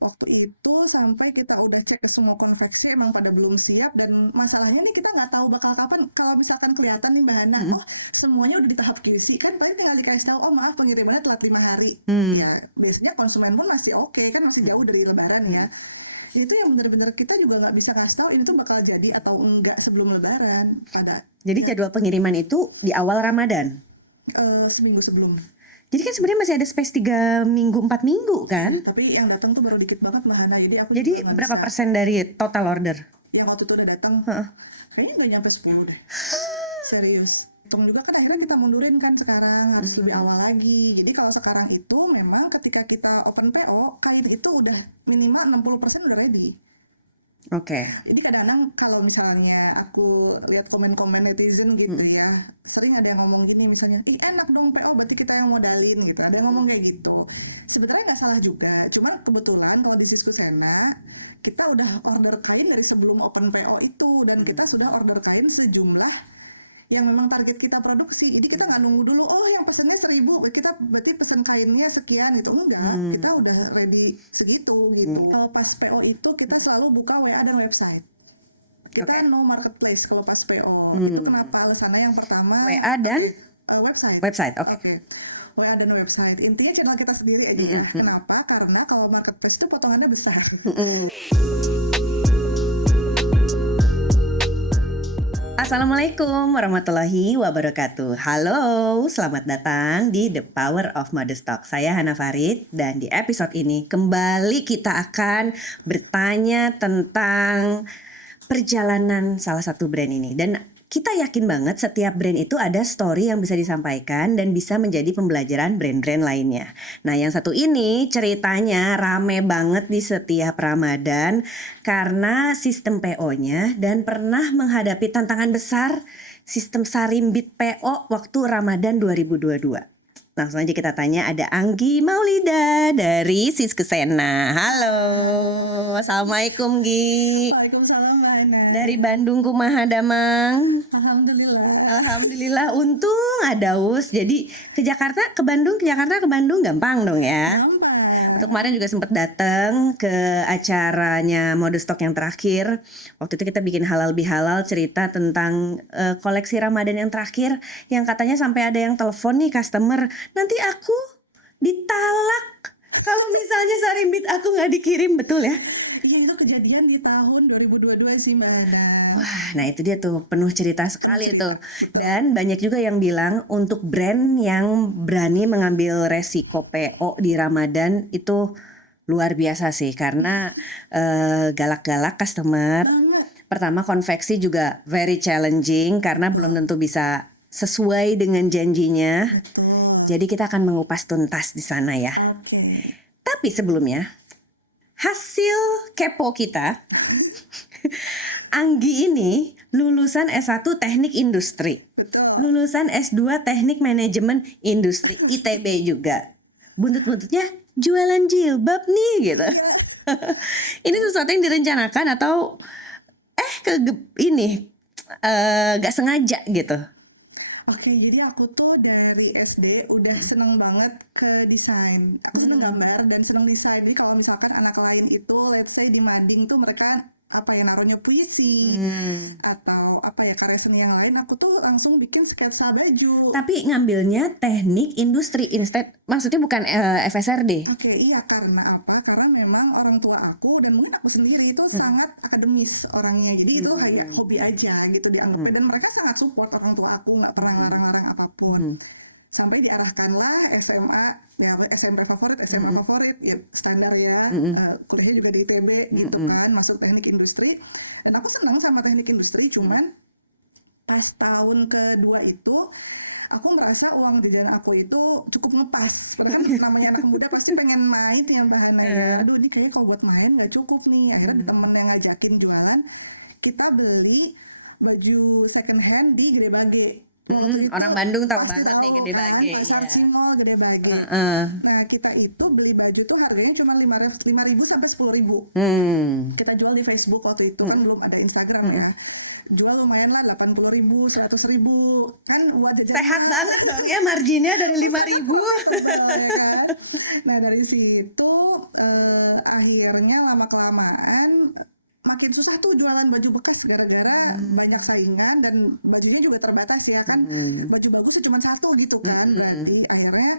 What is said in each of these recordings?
Waktu itu sampai kita udah cek semua konveksi emang pada belum siap, dan masalahnya nih kita nggak tahu bakal kapan. Kalau misalkan kelihatan nih Mbak Hana, oh semuanya udah di tahap QC, kan paling tinggal dikasih tahu, oh maaf pengirimannya telat 5 hari. Ya Hmm. biasanya konsumen pun masih oke, kan masih jauh dari lebaran ya. Itu yang benar-benar kita juga nggak bisa kasih tahu ini tuh bakal jadi atau enggak sebelum lebaran. Jadi jadwal pengiriman itu di awal Ramadan. Seminggu sebelum. Jadi kan sebenarnya masih ada space 3 minggu, 4 minggu kan? Tapi yang datang tuh baru dikit banget Mbak Hana, jadi aku Jadi juga nggak berapa bisa. persen dari total order? Yang waktu itu udah datang, kayaknya nggak nyampe 10 deh. Serius. Hitung juga kan akhirnya kita mundurin kan, sekarang harus lebih awal lagi. Jadi kalau sekarang itu memang ketika kita open PO, kain itu udah minimal 60% udah ready. Oke. Jadi kadang-kadang kalau misalnya aku lihat komen-komen netizen gitu ya, sering ada yang ngomong gini misalnya, ih enak dong PO berarti kita yang modalin gitu. Ada yang ngomong kayak gitu. Sebenarnya nggak salah juga, cuman kebetulan kalau di Sisku Sena kita udah order kain dari sebelum open PO itu, dan kita sudah order kain sejumlah yang memang target kita produksi. Jadi kita nggak nunggu dulu, oh yang pesennya 1.000 kita berarti pesen kainnya sekian, itu enggak. Kita udah ready segitu gitu. Kalau pas PO itu kita selalu buka WA dan website. Kita no marketplace kalau pas PO. Itu kenapa alasannya? Yang pertama WA dan website. website, oke. WA dan website, intinya channel kita sendiri aja ya. Kenapa? Karena kalau marketplace itu potongannya besar. Assalamualaikum warahmatullahi wabarakatuh. Halo, selamat datang di The Power of Modest Talk. Saya Hana Farid, dan di episode ini kembali kita akan bertanya tentang perjalanan salah satu brand ini. Dan kita yakin banget setiap brand itu ada story yang bisa disampaikan dan bisa menjadi pembelajaran brand-brand lainnya. Nah, yang satu ini ceritanya rame banget di setiap Ramadan karena sistem PO-nya dan pernah menghadapi tantangan besar sistem sarimbit PO waktu Ramadan 2022. Langsung aja kita tanya, ada Anggi Maulida dari Sisku Sena. Halo, Assalamualaikum Gi. Waalaikumsalam Mbak Hana. Dari Bandung kumaha Damang? Alhamdulillah. Alhamdulillah, untung ada us. Jadi ke Jakarta, ke Bandung, ke Jakarta, ke Bandung gampang dong ya. Gampang. Untuk kemarin juga sempat datang ke acaranya Modest Talk yang terakhir. Waktu itu kita bikin halal bihalal, cerita tentang koleksi Ramadan yang terakhir, yang katanya sampai ada yang telepon nih customer, nanti aku ditalak kalau misalnya sarimbit aku nggak dikirim, betul ya? Iya, itu kejadian di tahun 2022 sih Mbak Hana. Wah, nah itu dia tuh, penuh cerita sekali tuh. Dan banyak juga yang bilang untuk brand yang berani mengambil resiko PO di Ramadan itu luar biasa sih, karena galak-galak customer. Pertama, konveksi juga very challenging karena belum tentu bisa sesuai dengan janjinya. Betul. Jadi kita akan mengupas tuntas di sana ya. Oke. Tapi sebelumnya, hasil kepo kita, Anggi ini lulusan S1 Teknik Industri, Betul. lulusan S2 Teknik Manajemen Industri, ITB juga. Buntut-buntutnya jualan jilbab nih gitu. Ini sesuatu yang direncanakan atau gak sengaja gitu? Oke, jadi aku tuh dari SD udah seneng banget ke desain. Aku seneng gambar dan seneng desain. Jadi kalau misalkan anak lain itu, let's say di mading tuh mereka naruhnya puisi atau karya seni yang lain, aku tuh langsung bikin sketsa baju. Tapi ngambilnya teknik industri instead, maksudnya bukan FSRD. Oke, iya, karena apa? Karena memang orang tua aku dan mungkin aku sendiri itu sangat akademis orangnya. Jadi itu kayak hobi aja gitu dianggapnya, dan mereka sangat support, orang tua aku nggak pernah larang-larang apapun. Sampai diarahkanlah SMA, ya SMP favorit, SMA favorit, ya standar ya. Kuliahnya juga di ITB gitu kan, masuk teknik industri. Dan aku senang sama teknik industri, cuman pas tahun kedua itu aku merasa uang jajan aku itu cukup ngepas. Padahal namanya anak muda pasti pengen main ya Mbak Hana. Aduh, ini kayaknya kalau buat main nggak cukup nih. Akhirnya temen yang ngajakin jualan, kita beli baju second hand di Gede Bage. Orang Bandung tahu Pasti banget nih tahu Gede kan, Bage. Pasar Cingol, Gede Bage. Nah, kita itu beli baju tuh harganya cuma 5.000 sampai 10.000. Kita jual di Facebook waktu itu, kan belum ada Instagram ya. jual lumayan lah 80.000, 100.000 kan buat jajan. Sehat banget dong ya marginnya dari 5.000. Kan? Nah dari situ akhirnya lama kelamaan makin susah tuh jualan baju bekas gara-gara banyak saingan dan bajunya juga terbatas ya kan. Baju bagus sih cuma satu gitu kan. Berarti akhirnya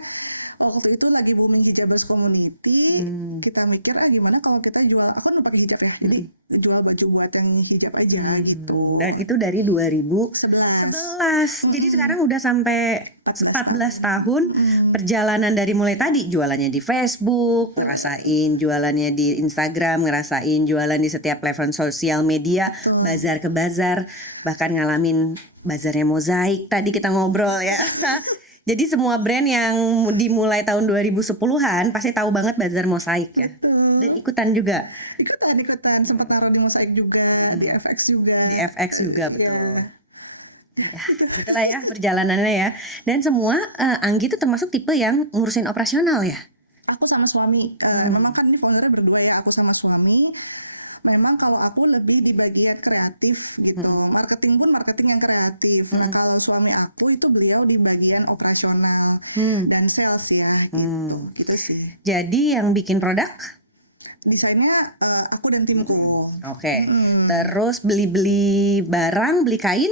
waktu itu lagi booming hijabers community, kita mikir gimana kalau kita jual, aku kan pakai hijab ya, jadi jual baju buat yang hijab aja gitu. Dan itu dari 2011. Jadi sekarang udah sampai 14 tahun perjalanan dari mulai tadi jualannya di Facebook, ngerasain jualannya di Instagram, ngerasain jualan di setiap platform sosial media, bazar ke bazar, bahkan ngalamin bazarnya Mozaik tadi kita ngobrol ya. Jadi semua brand yang dimulai tahun 2010-an pasti tahu banget bazar Mozaik ya. Betul. Dan ikutan juga. Ikutan sempat taruh di Mozaik juga, di FX juga. Di FX juga betul. Ya. Ya, itulah ya perjalanannya ya. Dan semua Anggi itu termasuk tipe yang ngurusin operasional ya. Aku sama suami, memang kan ini foundernya berdua ya, aku sama suami. Memang kalau aku lebih di bagian kreatif gitu, marketing pun marketing yang kreatif. Nah kalau suami aku itu beliau di bagian operasional dan sales ya gitu sih. Jadi yang bikin produk? Desainnya aku dan timku. Oke. Terus beli barang, beli kain?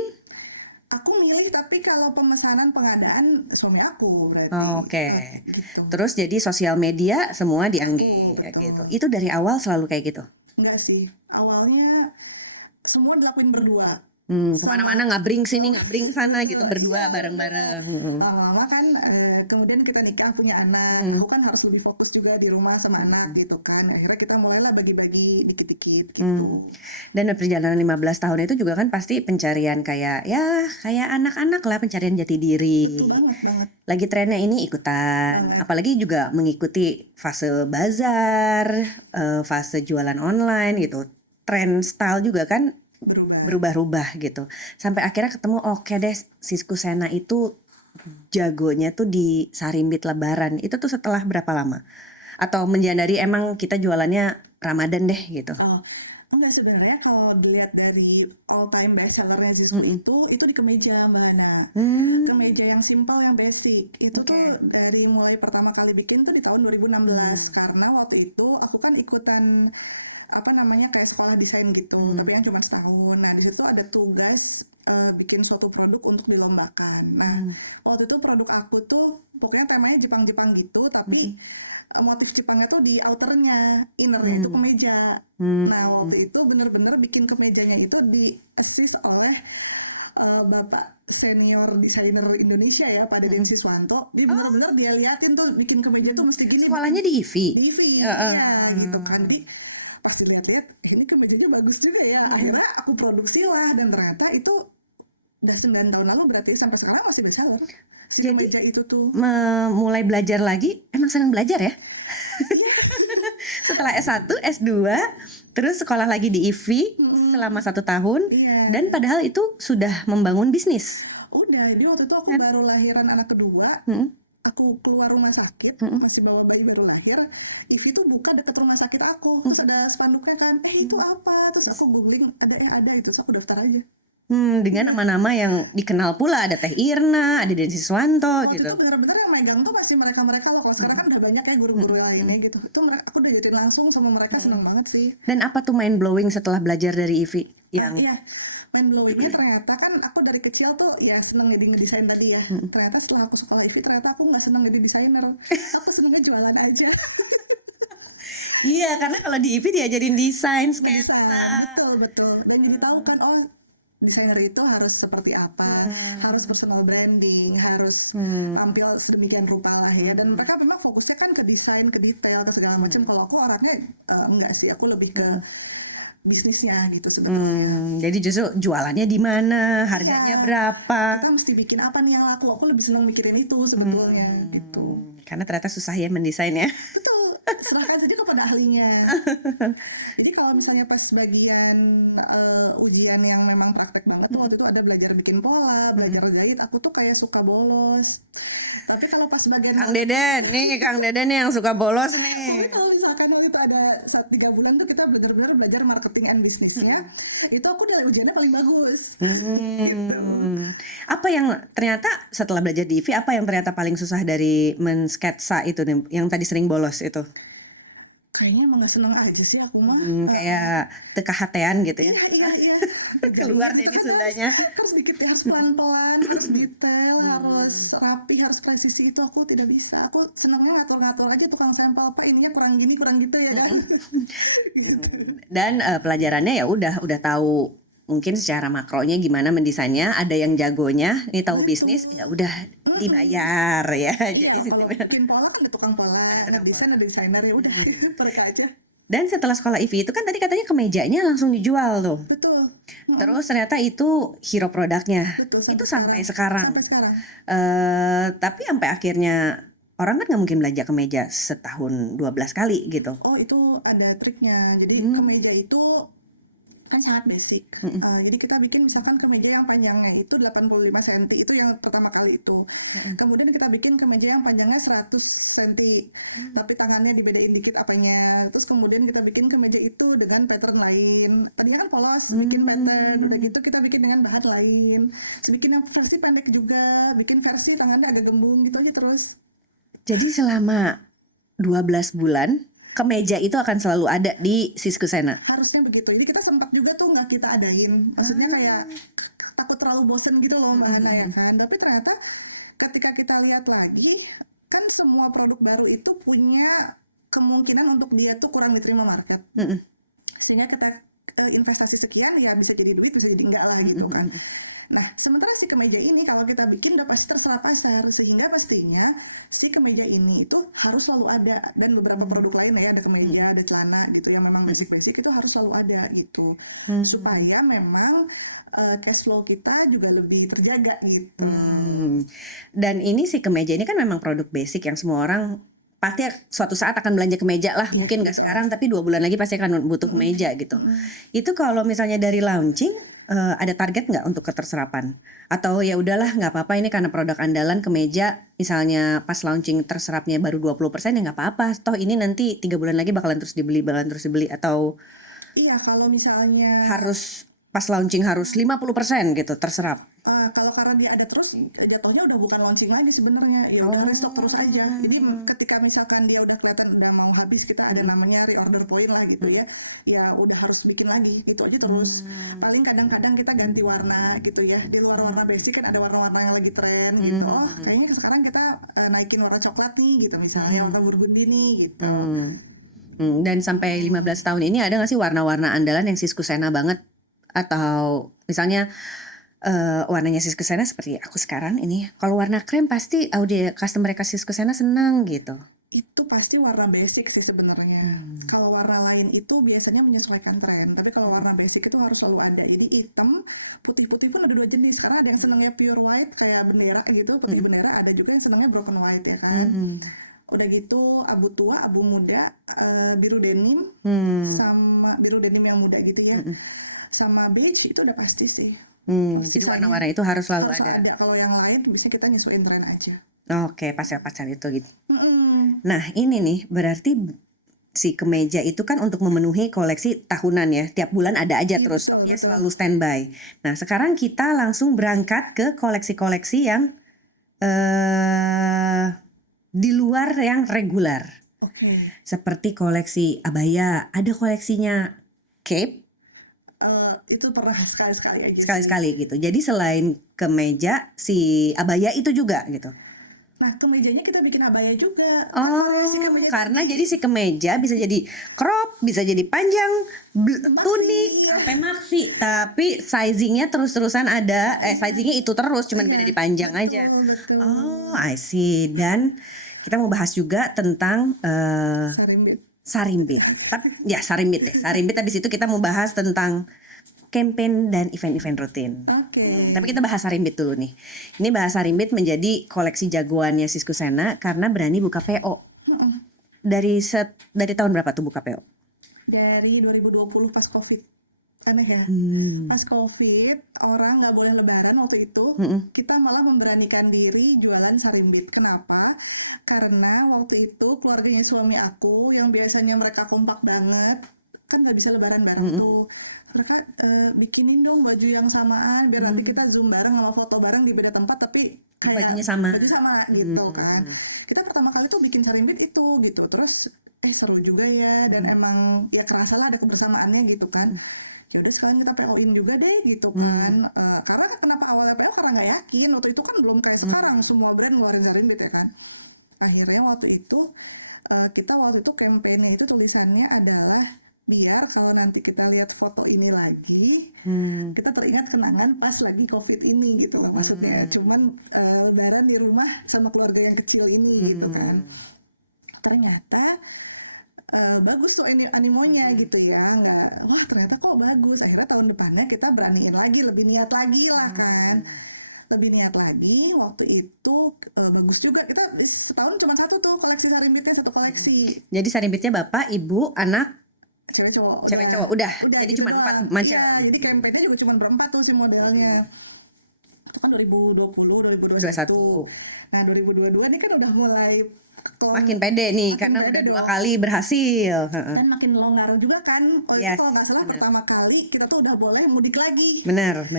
Aku milih tapi kalau pemesanan pengadaan suami aku berarti. Oke. Gitu. Terus jadi sosial media semua di Anggi gitu. Itu dari awal selalu kayak gitu. Enggak sih, awalnya semua dilakuin berdua. Kemana-mana ngabring sini ngabring sana gitu berdua bareng-bareng. Lama-lama kan kemudian kita nikah punya anak, aku kan harus lebih fokus juga di rumah sama anak gitu kan. Akhirnya kita mulailah bagi-bagi dikit-dikit gitu. Dan perjalanan 15 tahun itu juga kan pasti pencarian kayak anak-anak lah, pencarian jati diri. Betul banget. Lagi trennya ini ikutan, apalagi juga mengikuti fase bazar, fase jualan online gitu. Tren style juga kan berubah-ubah gitu. Sampai akhirnya ketemu oke deh, Sisku Sena itu jagonya tuh di Sarimbit Lebaran. Itu tuh setelah berapa lama? Atau menjadari emang kita jualannya Ramadan deh gitu. Enggak, sebenarnya kalau dilihat dari all time best sellernya Sisku itu di kemeja Mbak Ana. Kemeja yang simple, yang basic. Itu tuh dari mulai pertama kali bikin tuh di tahun 2016 karena waktu itu aku kan ikutan kayak sekolah desain gitu, tapi yang cuma setahun. Nah di situ ada tugas bikin suatu produk untuk dilombakan. Nah waktu itu produk aku tuh pokoknya temanya Jepang-Jepang gitu, tapi motif Jepangnya tuh di outernya, innernya itu kemeja. Nah waktu itu bener-bener bikin kemejanya itu di assist oleh Bapak senior desainer Indonesia ya, Pak Deden Siswanto. Dia bener-bener dia liatin tuh bikin kemeja tuh mesti gini. Sekolahnya di IVI? Di IVI, ya gitu kan. Pas dilihat-lihat ini kemejanya bagus juga ya. Akhirnya aku produksi lah dan ternyata itu udah 9 tahun lalu, berarti sampai sekarang masih bestseller. Jadi kemeja itu tuh mulai belajar lagi, emang senang belajar ya? Setelah S1, S2, terus sekolah lagi di IVI selama 1 tahun, dan padahal itu sudah membangun bisnis. Udah, jadi waktu itu aku baru lahiran anak kedua, aku keluar rumah sakit, masih bawa bayi baru lahir. IVI tuh buka dekat rumah sakit aku, terus ada spanduknya kan, itu apa? Terus aku googling, ada itu, terus aku daftar aja. Dengan nama-nama yang dikenal pula, ada Teh Irna, ada Deden Siswanto gitu. Itu bener-bener yang megang tuh masih mereka loh. Kalau sekarang kan udah banyak ya guru-guru lainnya gitu. Itu aku udah jadiin langsung sama mereka, seneng banget sih. Dan apa tuh mind blowing setelah belajar dari IVI? Iya, mind blowingnya ternyata kan aku dari kecil tuh ya seneng jadi ngedesain tadi ya. Ternyata setelah aku sekolah IVI ternyata aku nggak seneng jadi desainer. Aku senengnya jualan aja. Iya, karena kalau di IVI diajarin desain, sketsa. Betul. Dan jadi tahu kan, desainer itu harus seperti apa, harus personal branding, harus tampil sedemikian rupa lah ya. Dan mereka memang fokusnya kan ke desain, ke detail, ke segala macam. Kalau aku orangnya enggak sih, aku lebih ke bisnisnya gitu sebetulnya. Jadi justru jualannya di mana, harganya berapa. Kita mesti bikin apa nih yang laku. Aku lebih senang mikirin itu sebetulnya gitu. Karena ternyata susah ya mendesain ya. Betul. Serahkan saja kepada ahlinya. Jadi kalau misalnya pas bagian ujian yang memang praktek banget tuh, waktu itu ada belajar bikin pola, belajar jahit, aku tuh kayak suka bolos. Tapi kalau pas bagian Kang Deden nih yang suka bolos nih. Tapi kalau misalkan waktu itu ada 3 bulan tuh kita benar-benar belajar marketing and bisnisnya. Itu aku nilai ujiannya paling bagus. Gitu. Apa yang ternyata setelah belajar di IVI, apa yang ternyata paling susah dari mensketsa itu nih, yang tadi sering bolos itu? Kayaknya emang gak seneng aja sih aku mah. Kayak teka-hatean gitu ya. Iya. Keluar deh ini Sundanya. Harus dikit ya, harus pelan-pelan, harus detail, harus rapi, harus presisi. Itu aku tidak bisa. Aku senangnya ngatur-ngatur aja tukang sampel, Pak ininya kurang gini, kurang gitu ya kan. Gitu. Dan pelajarannya ya udah tahu mungkin secara makronya gimana mendesainnya, ada yang jagonya, ini tahu bisnis, ya udah dibayar ya. Iya, Jadi kalau sistemnya. bikin pola kan ada tukang pola, ada desain, ada desainer, ya udah mereka aja. Dan setelah sekolah IVI itu kan tadi katanya kemejanya langsung dijual tuh. Betul. Terus ternyata itu hero produknya. Betul, Itu sampai sekarang. Sampai sekarang. Tapi sampai akhirnya orang kan nggak mungkin belanja kemeja setahun 12 kali gitu. Oh, itu ada triknya. Jadi kemeja itu kan sangat basic. Jadi kita bikin misalkan kemeja yang panjangnya itu 85 cm, itu yang pertama kali itu. Kemudian kita bikin kemeja yang panjangnya 100 cm, tapi tangannya dibedain dikit apanya. Terus kemudian kita bikin kemeja itu dengan pattern lain. Tadinya kan polos, bikin pattern, udah gitu kita bikin dengan bahan lain. Terus bikin yang versi pendek juga, bikin versi tangannya agak gembung gitu aja terus. Jadi selama 12 bulan kemeja itu akan selalu ada di Siskusena. Harusnya begitu. Jadi kita sempat juga tuh nggak kita adain. Maksudnya kayak takut terlalu bosen gitu loh Mbak Ana ya kan. Tapi ternyata ketika kita lihat lagi, kan semua produk baru itu punya kemungkinan untuk dia tuh kurang diterima market. Sehingga kita investasi sekian ya bisa jadi duit, bisa jadi enggak lah gitu kan. Nah, sementara si kemeja ini kalau kita bikin udah pasti terserap pasar, sehingga pastinya si kemeja ini itu harus selalu ada. Dan beberapa produk lain ya, ada kemeja, ada celana gitu yang memang basic-basic itu harus selalu ada gitu. Supaya memang cash flow kita juga lebih terjaga gitu. Dan ini si kemeja ini kan memang produk basic yang semua orang pasti suatu saat akan belanja kemeja lah. Mungkin nggak sekarang tapi 2 bulan lagi pasti akan butuh kemeja gitu. Itu kalau misalnya dari launching ada target nggak untuk keterserapan? Atau ya udahlah nggak apa-apa, ini karena produk andalan kemeja, misalnya pas launching terserapnya baru 20% ya nggak apa-apa, toh ini nanti 3 bulan lagi bakalan terus dibeli, atau Iya, kalau misalnya harus pas launching harus 50% gitu terserap? kalau karena dia ada terus, jatuhnya udah bukan launching lagi sebenarnya, ya udah restock terus aja. Jadi ketika misalkan dia udah kelihatan udah mau habis, kita ada namanya reorder point lah gitu ya, ya udah harus bikin lagi, itu aja terus. Paling kadang-kadang kita ganti warna gitu ya, di luar warna basic kan ada warna-warna yang lagi tren gitu. Oh kayaknya sekarang kita naikin warna coklat nih gitu, misalnya warna burgundy nih gitu. Dan sampai 15 tahun ini ada nggak sih warna-warna andalan yang Siskusena banget? Atau misalnya warnanya Siskusena seperti aku sekarang ini, kalau warna krem pasti customer Siskusena senang gitu. Itu pasti warna basic sih sebenarnya. Kalau warna lain itu biasanya menyesuaikan tren, tapi kalau warna basic itu harus selalu ada. Jadi hitam, putih-putih pun ada 2 jenis. Karena ada yang senangnya pure white kayak bendera gitu, putih bendera. Ada juga yang senangnya broken white ya kan. Udah gitu abu tua, abu muda, biru denim, sama biru denim yang muda gitu ya, sama beige itu udah pasti sih. Jadi warna-warna itu harus selalu Harus ada. Kalau yang lain biasanya kita nyesuaiin tren aja. Oke, pasar-pasar itu gitu. Nah ini nih berarti si kemeja itu kan untuk memenuhi koleksi tahunan ya, tiap bulan ada aja terus, stoknya selalu standby. Nah sekarang kita langsung berangkat ke koleksi-koleksi yang di luar yang reguler. Seperti koleksi abaya, ada koleksinya cape. Itu pernah sekali-sekali aja. Sekali-sekali gitu. Jadi selain kemeja, si abaya itu juga gitu. Nah, kemejanya kita bikin abaya juga. Karena jadi si kemeja bisa jadi crop, bisa jadi panjang, tunik, sampai maxi. Tapi sizingnya terus-terusan ada. Sizingnya itu terus, cuman beda di panjang aja. Betul. Oh, I see. Dan kita mau bahas juga tentang Sarimbit. Tapi ya Sarimbit deh. Sarimbit habis itu kita mau bahas tentang campaign dan event-event rutin. Tapi kita bahas Sarimbit dulu nih. Ini bahas Sarimbit menjadi koleksi jagoannya Siskusena karena berani buka PO. Dari tahun berapa tuh buka PO? Dari 2020 pas Covid. Aneh ya. Pas COVID, orang nggak boleh lebaran waktu itu, kita malah memberanikan diri jualan sarimbit. Kenapa? Karena waktu itu keluarganya suami aku yang biasanya mereka kompak banget, kan nggak bisa lebaran bareng tuh. Mereka bikinin dong baju yang samaan, biar nanti kita zoom bareng sama foto bareng di beda tempat, tapi kayak Bajunya sama. baju sama gitu kan. Kita pertama kali tuh bikin sarimbit itu gitu. Terus seru juga ya, dan emang ya kerasa lah ada kebersamaannya gitu kan. Ya udah sekarang kita PO-in juga deh gitu kan. Karena kenapa awalnya PO, karena nggak yakin waktu itu kan belum kayak sekarang semua brand ngeluarin sarimbit ya kan. Akhirnya waktu itu kita waktu itu campaign-nya itu tulisannya adalah biar kalau nanti kita lihat foto ini lagi, kita teringat kenangan pas lagi COVID ini gitu loh maksudnya. Cuman lebaran di rumah sama keluarga yang kecil ini gitu kan. Ternyata bagus tuh animonya gitu ya, nggak wah ternyata kok bagus. Akhirnya tahun depannya kita beraniin lagi, lebih niat lagi lah kan, lebih niat lagi. Waktu itu bagus juga, kita setahun cuma satu tuh koleksi sarimbitnya, satu koleksi. Jadi sarimbitnya bapak, ibu, anak, Cewek cowok udah. Jadi gitu cuma doang. 4 macam. Iya, jadi campaignnya juga cuma berempat tuh si modelnya. Itu kan 2020, 21. 2021. Nah 2022 ini kan udah mulai Makin pede nih karena udah 2 kali berhasil. dan makin longgar juga kan. Yes, Kalau nggak salah pertama kali kita tuh udah boleh mudik lagi. Benar.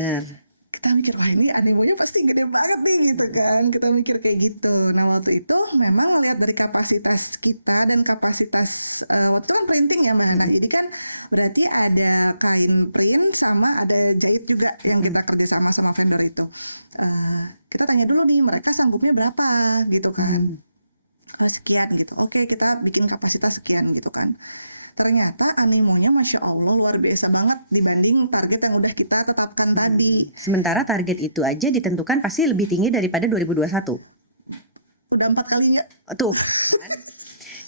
Kita mikir wah ini animonya pasti gede banget nih gitu kan. Kita mikir kayak gitu. Nah waktu itu memang melihat dari kapasitas kita dan kapasitas waktu itu kan printing ya Mbak Hana. Jadi kan berarti ada kain print sama ada jahit juga yang kita kerjasama sama vendor itu. Kita tanya dulu nih mereka sanggupnya berapa gitu kan. Sekian gitu. Oke, kita bikin kapasitas sekian gitu kan. Ternyata animonya Masya Allah luar biasa banget dibanding target yang udah kita tetapkan tadi. Sementara target itu aja ditentukan pasti lebih tinggi daripada 2021. Udah 4 kalinya. Tuh kan?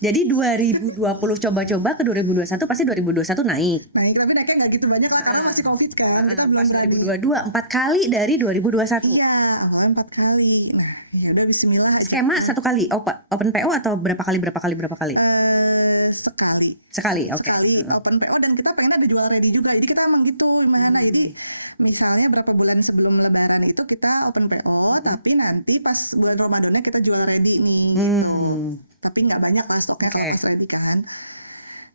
Jadi 2020 coba-coba ke 2021 pasti 2021 naik. Naik, tapi naiknya nggak gitu banyak lah karena masih COVID kan. Kita Pas belum 2022 4 kali dari 2021. Iya, awalnya 4 kali. Nah, ya udah bismillah aja. Skema 1 kali, open PO atau berapa kali? Sekali, oke. Sekali open PO dan kita pengen ada jual ready juga. Jadi kita emang gitu, Mana. Jadi misalnya berapa bulan sebelum lebaran itu kita open PO, tapi nanti pas bulan Ramadannya kita jual ready nih gitu. Tapi nggak banyak lah stoknya kalau pas ready kan.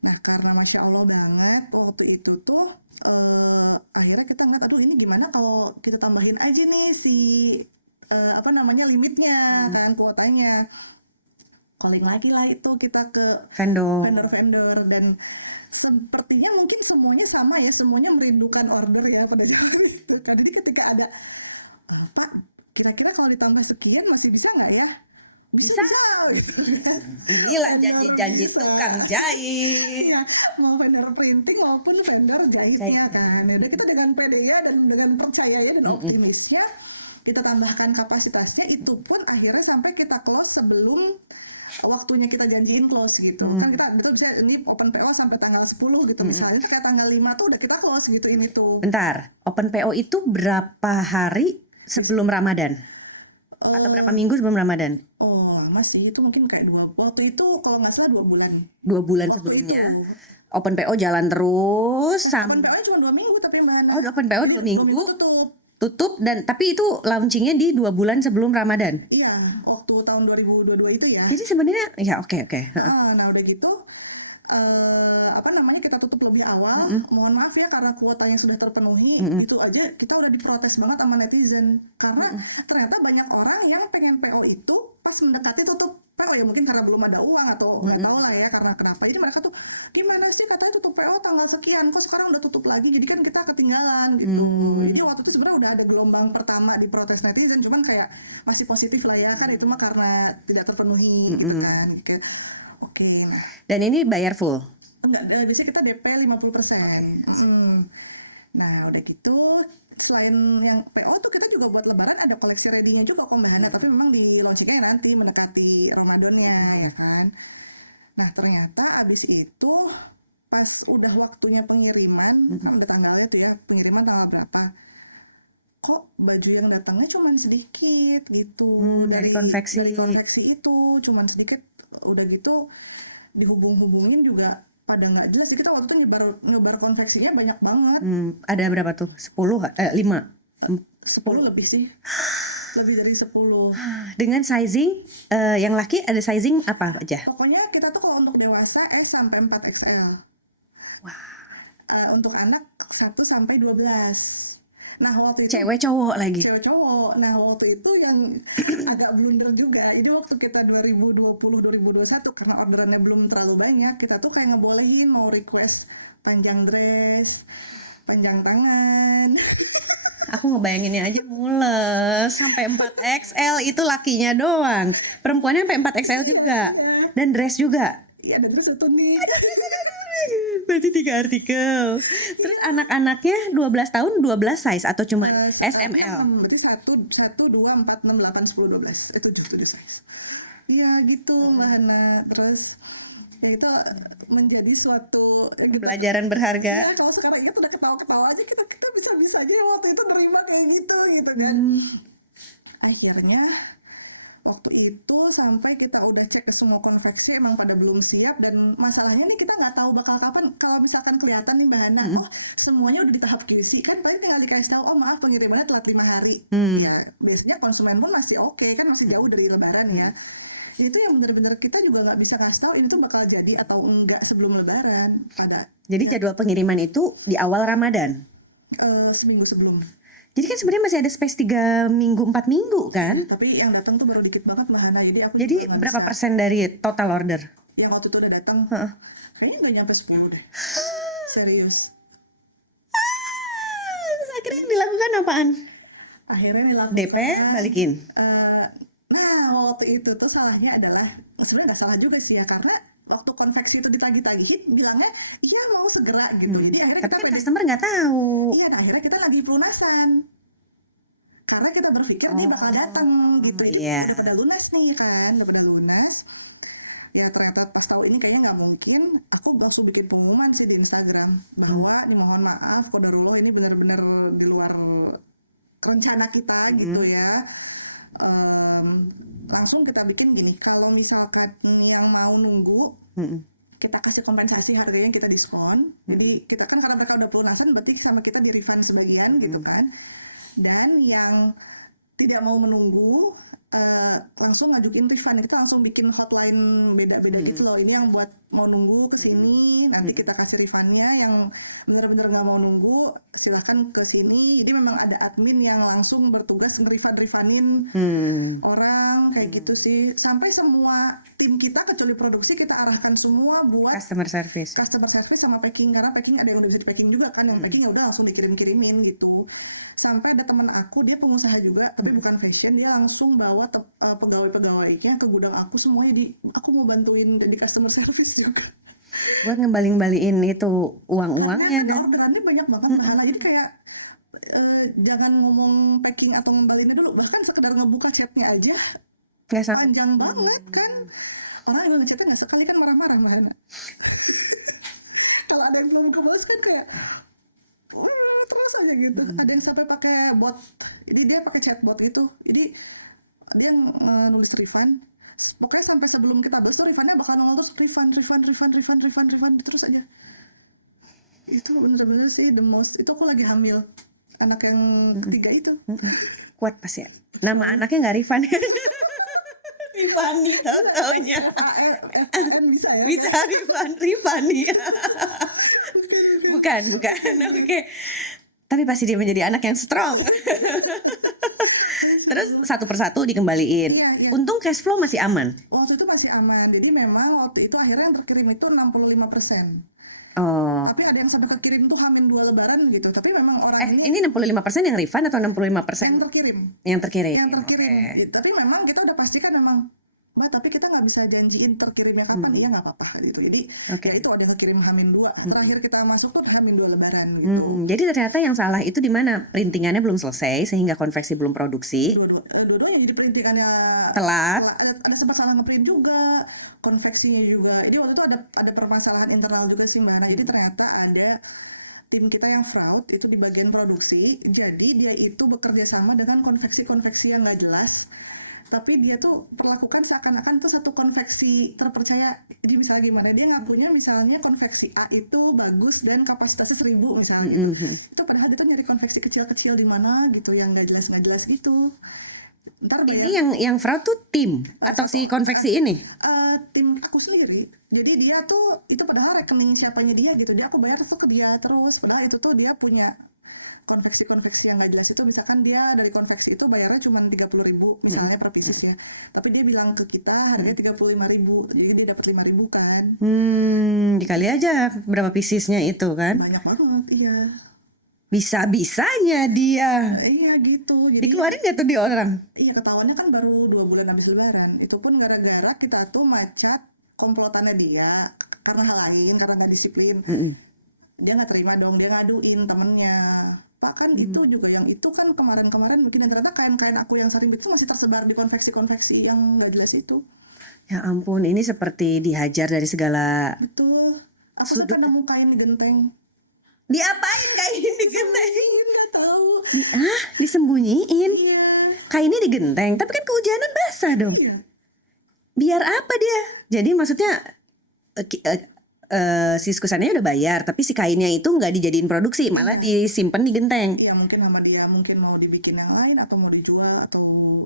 Nah karena Masya Allah banget waktu itu tuh akhirnya kita ngeliat aduh ini gimana kalau kita tambahin aja nih si limitnya kan, kuotanya. Calling lagi lah itu kita ke vendor dan sepertinya mungkin semuanya sama ya, semuanya merindukan order ya pada saat itu. Jadi ketika ada Bapak, kira-kira kalau ditambah sekian masih bisa nggak ya? Bisa. Inilah janji-janji tukang jahit. Ya, mau vendor printing maupun vendor jahitnya kan. Jadi kita dengan pede ya dan dengan percaya ya dan optimisnya kita tambahkan kapasitasnya, itu pun akhirnya sampai kita close sebelum waktunya kita janjiin close gitu. Kan kita betul bisa ini open PO sampai tanggal 10 gitu misalnya, kayak tanggal 5 tuh udah kita close gitu ini tuh. Bentar, open PO itu berapa hari sebelum Ramadan? Atau berapa minggu sebelum Ramadan? Oh lama sih, itu mungkin kayak waktu itu kalau nggak salah 2 bulan. 2 bulan sebelumnya. Open PO jalan terus Open PO cuma 2 minggu tapi Mbak Hana. Oh, open PO 2 minggu. Tutup. Dan tapi itu launchingnya di 2 bulan sebelum Ramadan. Iya, waktu tahun 2022 itu ya. Jadi sebenarnya ya oke. Nah udah gitu kita tutup lebih awal. Mohon maaf ya karena kuotanya sudah terpenuhi. Itu aja kita udah diprotes banget sama netizen karena ternyata banyak orang yang pengen PO itu pas mendekati tutup PO ya, mungkin karena belum ada uang atau nggak tahu lah ya karena kenapa. Jadi mereka tuh gimana sih katanya tutup PO tanggal sekian, kok sekarang udah tutup lagi, jadi kan kita ketinggalan gitu. Jadi waktu itu sebenarnya udah ada gelombang pertama di protes netizen, cuman kayak masih positif lah ya kan, itu mah karena tidak terpenuhi gitu kan. Oke. Dan ini bayar full? Enggak, biasanya kita DP 50%. Nah udah gitu, selain yang PO tuh kita juga buat lebaran ada koleksi ready-nya juga kombahannya, tapi memang di launchingnya nanti mendekati Ramadannya ya kan. Nah ternyata abis itu pas udah waktunya pengiriman, kan udah tanggalnya tuh ya, pengiriman tanggal berapa, kok baju yang datangnya cuman sedikit gitu. Dari konveksi itu cuman sedikit. Udah gitu dihubung-hubungin juga pada nggak jelas. Jadi kita waktu itu nyebar konveksinya banyak banget. Ada berapa tuh? 10, 5? 10 lebih sih. Lebih dari 10. Dengan sizing, yang laki ada sizing apa aja? Pokoknya kita tuh kalau untuk dewasa S sampai 4 XL. Untuk anak 1 sampai 12. Nah waktu itu Cewek cowok lagi. cewek cowok. Nah waktu itu yang agak blunder juga. Ini waktu kita 2020-2021 karena orderannya belum terlalu banyak, kita tuh kayak ngebolehin mau request panjang dress, panjang tangan. Aku ngebayanginnya aja mules sampai 4XL itu lakinya doang. Perempuannya sampai 4XL juga. Dan dress juga. Iya ada terus satu nih. Berarti 3 artikel. Terus anak-anaknya 12 tahun 12 size atau cuman SML? Berarti 1, 2, 4, 6, 8, 10, 12. Itu 7 size. Iya gitu Mbak Hana. Terus ya itu menjadi suatu Pelajaran berharga. ya, kalau sekarang itu udah ketawa-ketawa aja kita bisa aja ya waktu itu nerima kayak gitu kan. Akhirnya waktu itu sampai kita udah cek ke semua konveksi emang pada belum siap, dan masalahnya nih kita nggak tahu bakal kapan. Kalau misalkan kelihatan nih Mbak Hana, oh semuanya udah di tahap QC kan, paling tinggal dikasih tahu, oh maaf pengirimannya telat 5 hari. Ya biasanya konsumen pun masih oke kan, masih jauh dari lebaran ya. Itu yang benar-benar kita juga nggak bisa ngasih tahu ini tuh bakal jadi atau enggak sebelum lebaran. Jadi jadwal pengiriman itu di awal Ramadan. Seminggu sebelum. Jadi kan sebenarnya masih ada space 3 minggu 4 minggu kan? Tapi yang datang tuh baru dikit banget Mbak Hana. Jadi berapa persen dari total order? Yang waktu itu udah datang kayaknya nggak nyampe 10 deh. Serius. Terus akhirnya yang dilakukan apaan? Akhirnya dilakukan DP balikin. Nah waktu itu tuh salahnya adalah, sebenarnya nggak salah juga sih ya, karena waktu konveksi itu ditagih-tagihin bilangnya iya mau segera gitu. Jadi akhirnya Tapi kan customer nggak tahu. iya, nah akhirnya kita lagi pelunasan karena kita berpikir dia bakal datang gitu. Jadi udah pada lunas nih kan, udah pada lunas. Ya ternyata pas tahu ini kayaknya nggak mungkin, aku langsung bikin pengumuman sih di Instagram bahwa mohon maaf qadarullah ini benar-benar di luar rencana kita gitu ya. Langsung kita bikin gini, kalau misalkan yang mau nunggu kita kasih kompensasi harganya, kita diskon. Jadi kita kan karena mereka udah pelunasan berarti sama kita di refund sebagian gitu kan. Dan yang tidak mau menunggu langsung ngajuin refund, kita langsung bikin hotline beda-beda gitu loh. Ini yang buat mau nunggu kesini, nanti kita kasih refundnya. Yang benar-benar nggak mau nunggu silahkan kesini. Jadi memang ada admin yang langsung bertugas nge-refundin orang kayak gitu sih. Sampai semua tim kita kecuali produksi kita arahkan semua buat Customer service sama packing, karena packing ada yang udah bisa di packing juga kan. Yang packing ya udah langsung dikirim-kirimin gitu. Sampai ada teman aku, dia pengusaha juga tapi bukan fashion, dia langsung bawa pegawai-pegawainya ke gudang aku semuanya. Aku mau bantuin di customer service juga buat ngembaliin itu uang-uangnya. karena Dan orderannya banyak banget Mbak. Jadi kayak jangan ngomong packing atau ngembaliinnya dulu, bahkan sekedar ngebuka chatnya aja nggak sampai. panjang banget kan. Orang juga ngechatnya nggak sekali kan marah-marah Mbak. Kalau ada yang belum kebalas kan kayak terus aja gitu. Ada yang sampai pakai bot, jadi dia pakai chatbot itu, jadi dia nulis refund. Pokoknya sampai sebelum kita balas tuh refundnya bakal nongol terus, refund terus aja. Itu bener-bener sih the most. Itu aku lagi hamil anak yang ketiga itu. Kuat pas ya. Nama anaknya nggak Rifan. Rifani taunya. Bisa ya? Bisa Rifani. Bukan. Oke. Tapi pasti dia menjadi anak yang strong. Terus satu persatu dikembaliin. Iya. Untung cash flow masih aman. Waktu itu masih aman. Jadi memang waktu itu akhirnya yang terkirim itu 65%. Oh. Tapi ada yang sampai terkirim tuh Hamin 2 lebaran gitu. Tapi memang orangnya Ini 65% yang refund atau 65% yang terkirim. yang terkirim? Gitu. Tapi memang kita udah pastikan memang, Mbak, tapi kita nggak bisa janjiin terkirimnya kapan. Iya nggak apa-apa gitu. Jadi ya itu ada yang kirim Hamin 2. Terakhir kita masuk tuh Hamin 2 lebaran gitu. Jadi ternyata yang salah itu di mana? Printingannya belum selesai sehingga konveksi belum produksi. Dua-duanya jadi printingannya Telat. Ada sempat salah ngeprint juga, konveksinya juga. Jadi waktu itu ada permasalahan internal juga sih Mbak Hana. Jadi ternyata ada tim kita yang fraud itu di bagian produksi. Jadi dia itu bekerja sama dengan konveksi-konveksi yang nggak jelas. tapi dia tuh perlakukan seakan-akan itu satu konveksi terpercaya. Jadi misalnya gimana, dia ngakunya misalnya konveksi A itu bagus dan kapasitasnya 1000 misalnya gitu. Itu padahal dia tuh nyari konveksi kecil-kecil di mana gitu yang nggak jelas gitu. Ntar Ini yang fraud tuh tim atau si konveksi ini? tim aku sendiri. Jadi dia tuh itu padahal rekening siapanya dia gitu. Dia aku bayar tuh ke dia terus. Padahal itu tuh dia punya konveksi-konveksi yang nggak jelas itu. Misalkan dia dari konveksi itu bayarnya cuma 30.000 misalnya per pieces ya. Tapi dia bilang ke kita harganya 35.000. Jadi dia dapat 5.000 kan. Dikali aja berapa piecesnya itu kan? Banyak banget, iya. Bisa-bisanya dia. Iya gitu. Jadi Dikeluarin gak tuh di orang? iya, ketahuannya kan baru 2 bulan habis lebaran. Itu pun gara-gara kita tuh macat komplotannya dia karena hal lain, karena nggak disiplin. Dia nggak terima dong, dia ngaduin temennya. Pak kan itu juga yang itu kan kemarin-kemarin bikin, dan ternyata kain-kain aku yang sering itu masih tersebar di konveksi-konveksi yang nggak jelas itu. Ya ampun, ini seperti dihajar dari segala Betul. Aku sudut. sampai nemu kain genteng. Diapain kain digenteng? Nggak tahu. Disembunyiin. Iya. Kainnya digenteng, tapi kan kehujanan basah dong. Iya. Biar apa dia? Jadi maksudnya si skusannya udah bayar, tapi si kainnya itu nggak dijadiin produksi, malah disimpan di genteng. Iya, mungkin sama dia mungkin mau dibikin yang lain atau mau dijual atau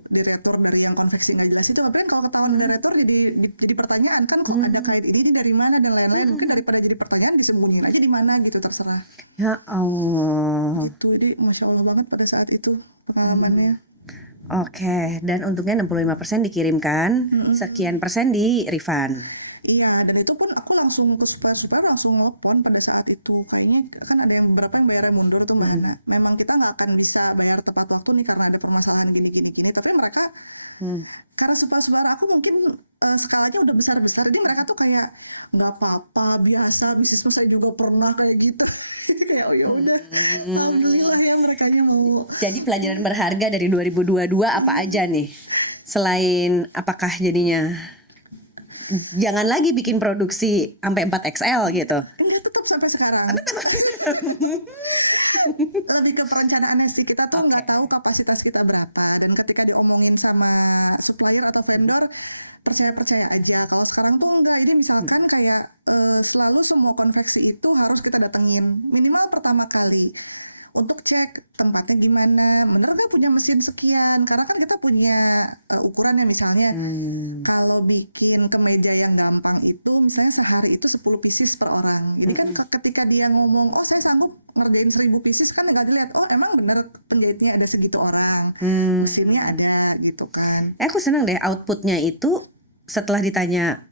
diretur dari yang konveksi nggak jelas itu. Tapi kan kalau ketahuan diretur jadi pertanyaan kan, kok ada kain ini dari mana dan lain-lain. Mungkin daripada jadi pertanyaan disembunyiin aja di mana gitu, terserah. Ya Allah. Itu jadi masya Allah banget pada saat itu pengalamannya. Oke, dan untungnya 65% dikirimkan, sekian persen di refund. Iya, dan itu pun aku langsung ke supplier langsung nelpon pada saat itu. Kayaknya kan ada yang beberapa yang bayarnya mundur tuh Mbak Ana. Memang kita nggak akan bisa bayar tepat waktu nih karena ada permasalahan gini. Tapi mereka karena supplier aku mungkin skalanya udah besar, jadi mereka tuh kayak nggak apa-apa, biasa, bisnis saya juga pernah kayak gitu. Kayak oh ya udah, alhamdulillah ya mereka mau. Jadi pelajaran berharga dari 2022 apa aja nih? Selain apakah jadinya jangan lagi bikin produksi sampai 4XL gitu. Enggak, tetap sampai sekarang. Lebih ke perencanaannya sih, kita tuh nggak tahu kapasitas kita berapa, dan ketika diomongin sama supplier atau vendor percaya aja. Kalau sekarang tuh enggak, ini misalkan kayak selalu semua konveksi itu harus kita datengin minimal pertama kali untuk cek tempatnya gimana, bener gak punya mesin sekian, karena kan kita punya ukurannya misalnya kalau bikin kemeja yang gampang itu misalnya sehari itu 10 pieces per orang. Jadi kan ketika dia ngomong oh saya sanggup ngerjain 1000 pieces, kan nggak dilihat oh emang bener penjahitnya ada segitu orang, mesinnya ada gitu kan. Aku senang deh outputnya itu setelah ditanya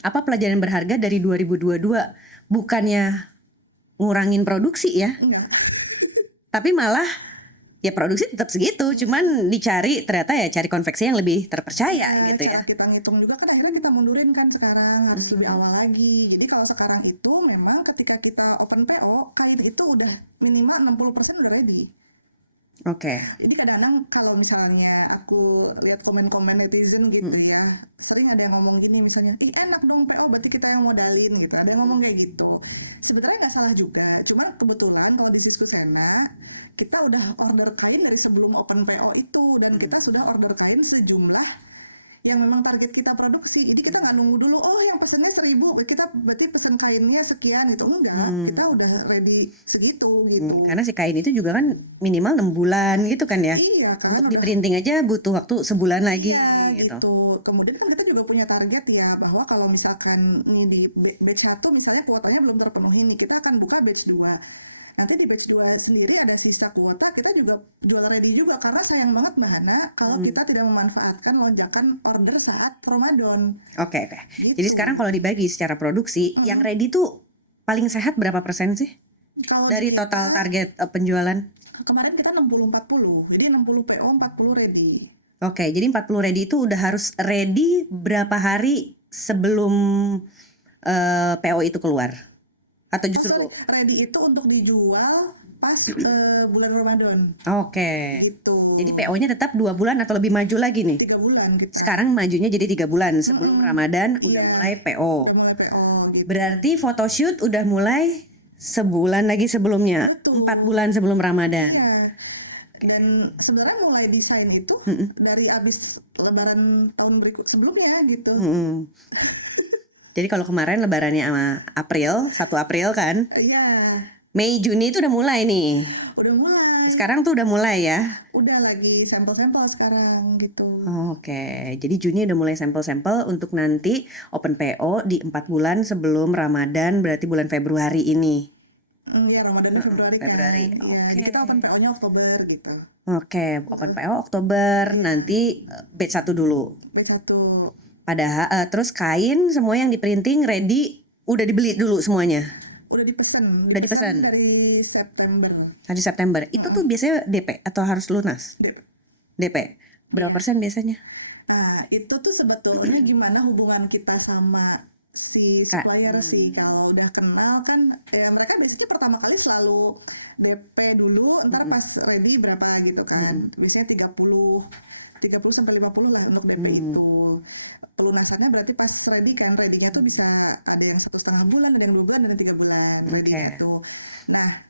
apa pelajaran berharga dari 2022, bukannya ngurangin produksi ya, Enggak. tapi malah ya produksi tetap segitu, cuman dicari ternyata ya cari konveksi yang lebih terpercaya gitu ya. Cara kita ngitung juga kan akhirnya kita mundurin kan sekarang, harus lebih awal lagi. Jadi kalau sekarang itu memang ketika kita open PO, kain itu udah minimal 60% udah ready. Oke. Jadi kadang-kadang kalau misalnya aku lihat komen-komen netizen gitu ya, sering ada yang ngomong gini misalnya, ih enak dong PO berarti kita yang modalin gitu. Ada yang ngomong kayak gitu. Sebenarnya nggak salah juga, cuma kebetulan kalau di Siskusena kita udah order kain dari sebelum open PO itu, dan kita sudah order kain sejumlah yang memang target kita produksi. Jadi kita nggak nunggu dulu oh yang pesennya 1000 kita berarti pesen kainnya sekian gitu, enggak, kita udah ready segitu gitu. Karena si kain itu juga kan minimal 6 bulan gitu kan ya. Iya, karena Untuk di printing aja butuh waktu sebulan lagi gitu. Kemudian kan kita juga punya target ya, bahwa kalau misalkan nih di batch 1 misalnya kuotanya belum terpenuhi nih, kita akan buka batch 2. Nanti di batch 2 sendiri ada sisa kuota, kita juga jual ready juga, karena sayang banget Mbak Hana kalau kita tidak memanfaatkan lonjakan order saat Ramadan. Oke. Gitu. Jadi sekarang kalau dibagi secara produksi, yang ready tuh paling sehat berapa persen sih? Kalau Dari kita, total target penjualan? kemarin kita 60-40, jadi 60 PO 40 ready. Oke, jadi 40 ready itu udah harus ready berapa hari sebelum PO itu keluar? Atau justru Ready itu untuk dijual pas bulan Ramadan. Oke. Gitu. Jadi PO-nya tetap 2 bulan atau lebih maju lagi nih? 3 bulan gitu. Sekarang majunya jadi 3 bulan sebelum Ramadan udah Iya. mulai PO. Udah mulai PO gitu. Berarti photoshoot udah mulai sebulan lagi sebelumnya, Betul. 4 bulan sebelum Ramadan. Ya. Dan sebenarnya mulai desain itu dari abis Lebaran tahun berikut sebelumnya gitu. Jadi kalau kemarin lebarannya sama April, 1 April kan, Iya, Mei Juni itu udah mulai nih. udah mulai. Sekarang tuh udah mulai ya. Udah lagi sampel-sampel sekarang gitu. Oke, jadi Juni udah mulai sampel-sampel untuk nanti open PO di 4 bulan sebelum Ramadan, berarti bulan Februari ini. Iya, Ramadan Februari kan. Februari, Iya, oke. jadi kita open PO-nya Oktober gitu. Oke, open PO Oktober, nanti batch 1 dulu. B1. Padahal terus kain semua yang di printing ready, udah dibeli dulu semuanya. Udah dipesan. Udah dipesan dari September. hari September. Itu tuh biasanya DP atau harus lunas? DP. Berapa persen biasanya? Nah, itu tuh sebetulnya gimana hubungan kita sama si supplier sih. Kalau udah kenal kan, ya mereka biasanya pertama kali selalu DP dulu, ntar pas ready berapa gitu kan. Biasanya 30 sampai 50 lah untuk DP itu. Pelunasannya berarti pas ready kan, ready-nya tuh bisa ada yang 1,5 bulan, ada yang 2 bulan, ada yang 3 bulan ready gitu. Nah,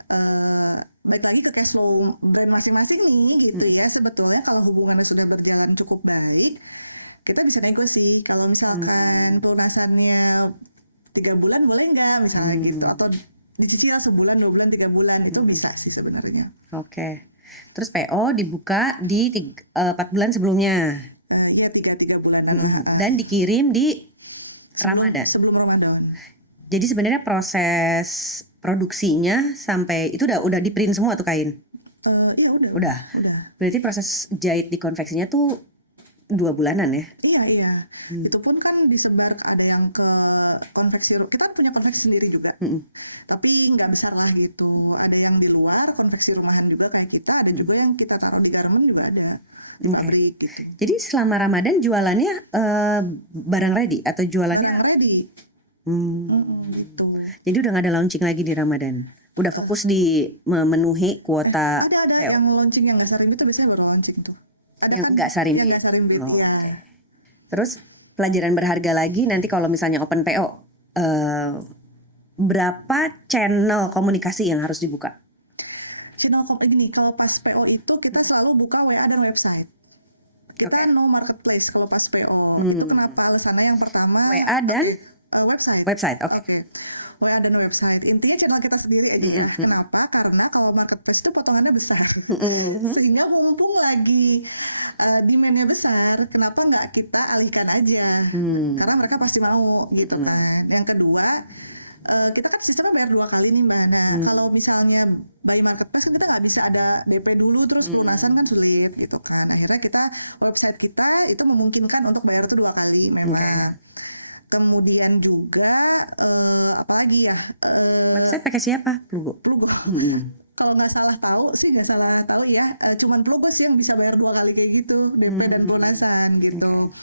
balik lagi ke cash flow brand masing-masing nih gitu ya. Sebetulnya kalau hubungannya sudah berjalan cukup baik, kita bisa nego sih. Kalau misalkan pelunasannya 3 bulan boleh nggak misalnya gitu, atau dicicil sebulan, 2 bulan, 3 bulan itu bisa sih sebenarnya. Oke. Terus PO dibuka di 4 bulan sebelumnya. Iya, 3 bulan. Dan dikirim di Ramadan. Sebelum Ramadan. Jadi sebenarnya proses produksinya sampai itu udah di print semua tuh kain. Iya udah. Udah. Berarti proses jahit di konveksinya tuh 2 bulanan ya? Iya. Itu pun kan disebar, ada yang ke konveksi, kita punya konveksi sendiri juga. Tapi nggak besar lah gitu. Ada yang di luar, konveksi rumahan juga kayak kita, ada juga yang kita taruh di garment juga ada. Pabrik gitu. Jadi selama Ramadan jualannya barang ready atau jualannya ready. Gitu. Jadi udah gak ada launching lagi di Ramadan. Udah fokus di memenuhi kuota. Ada yang launching yang nggak sarimbi itu biasanya baru launching tuh. Ada yang nggak sarimbi. Yang nggak sarimbi, ya. Okay. Terus pelajaran berharga lagi nanti kalau misalnya open PO, berapa channel komunikasi yang harus dibuka? Channel gini, kalau pas PO itu kita selalu buka WA dan website. Kita no marketplace kalau pas PO. Itu kenapa alasannya? Yang pertama WA dan website. Website, oke. WA dan website. Intinya channel kita sendiri aja. Kenapa? Karena kalau marketplace itu potongannya besar. Sehingga mumpung lagi demand-nya besar, kenapa nggak kita alihkan aja? Karena mereka pasti mau gitu kan. Yang kedua, kita kan sistemnya bayar 2 kali nih Mbak. Nah, kalau misalnya by marketplace kan kita nggak bisa ada DP dulu terus pelunasan kan sulit gitu kan. Akhirnya website kita itu memungkinkan untuk bayar itu 2 kali memang. Kemudian juga apalagi ya? Website pakai siapa? Plugo. Kalau nggak salah tahu ya, cuman Plugo sih yang bisa bayar 2 kali kayak gitu, DP dan pelunasan gitu.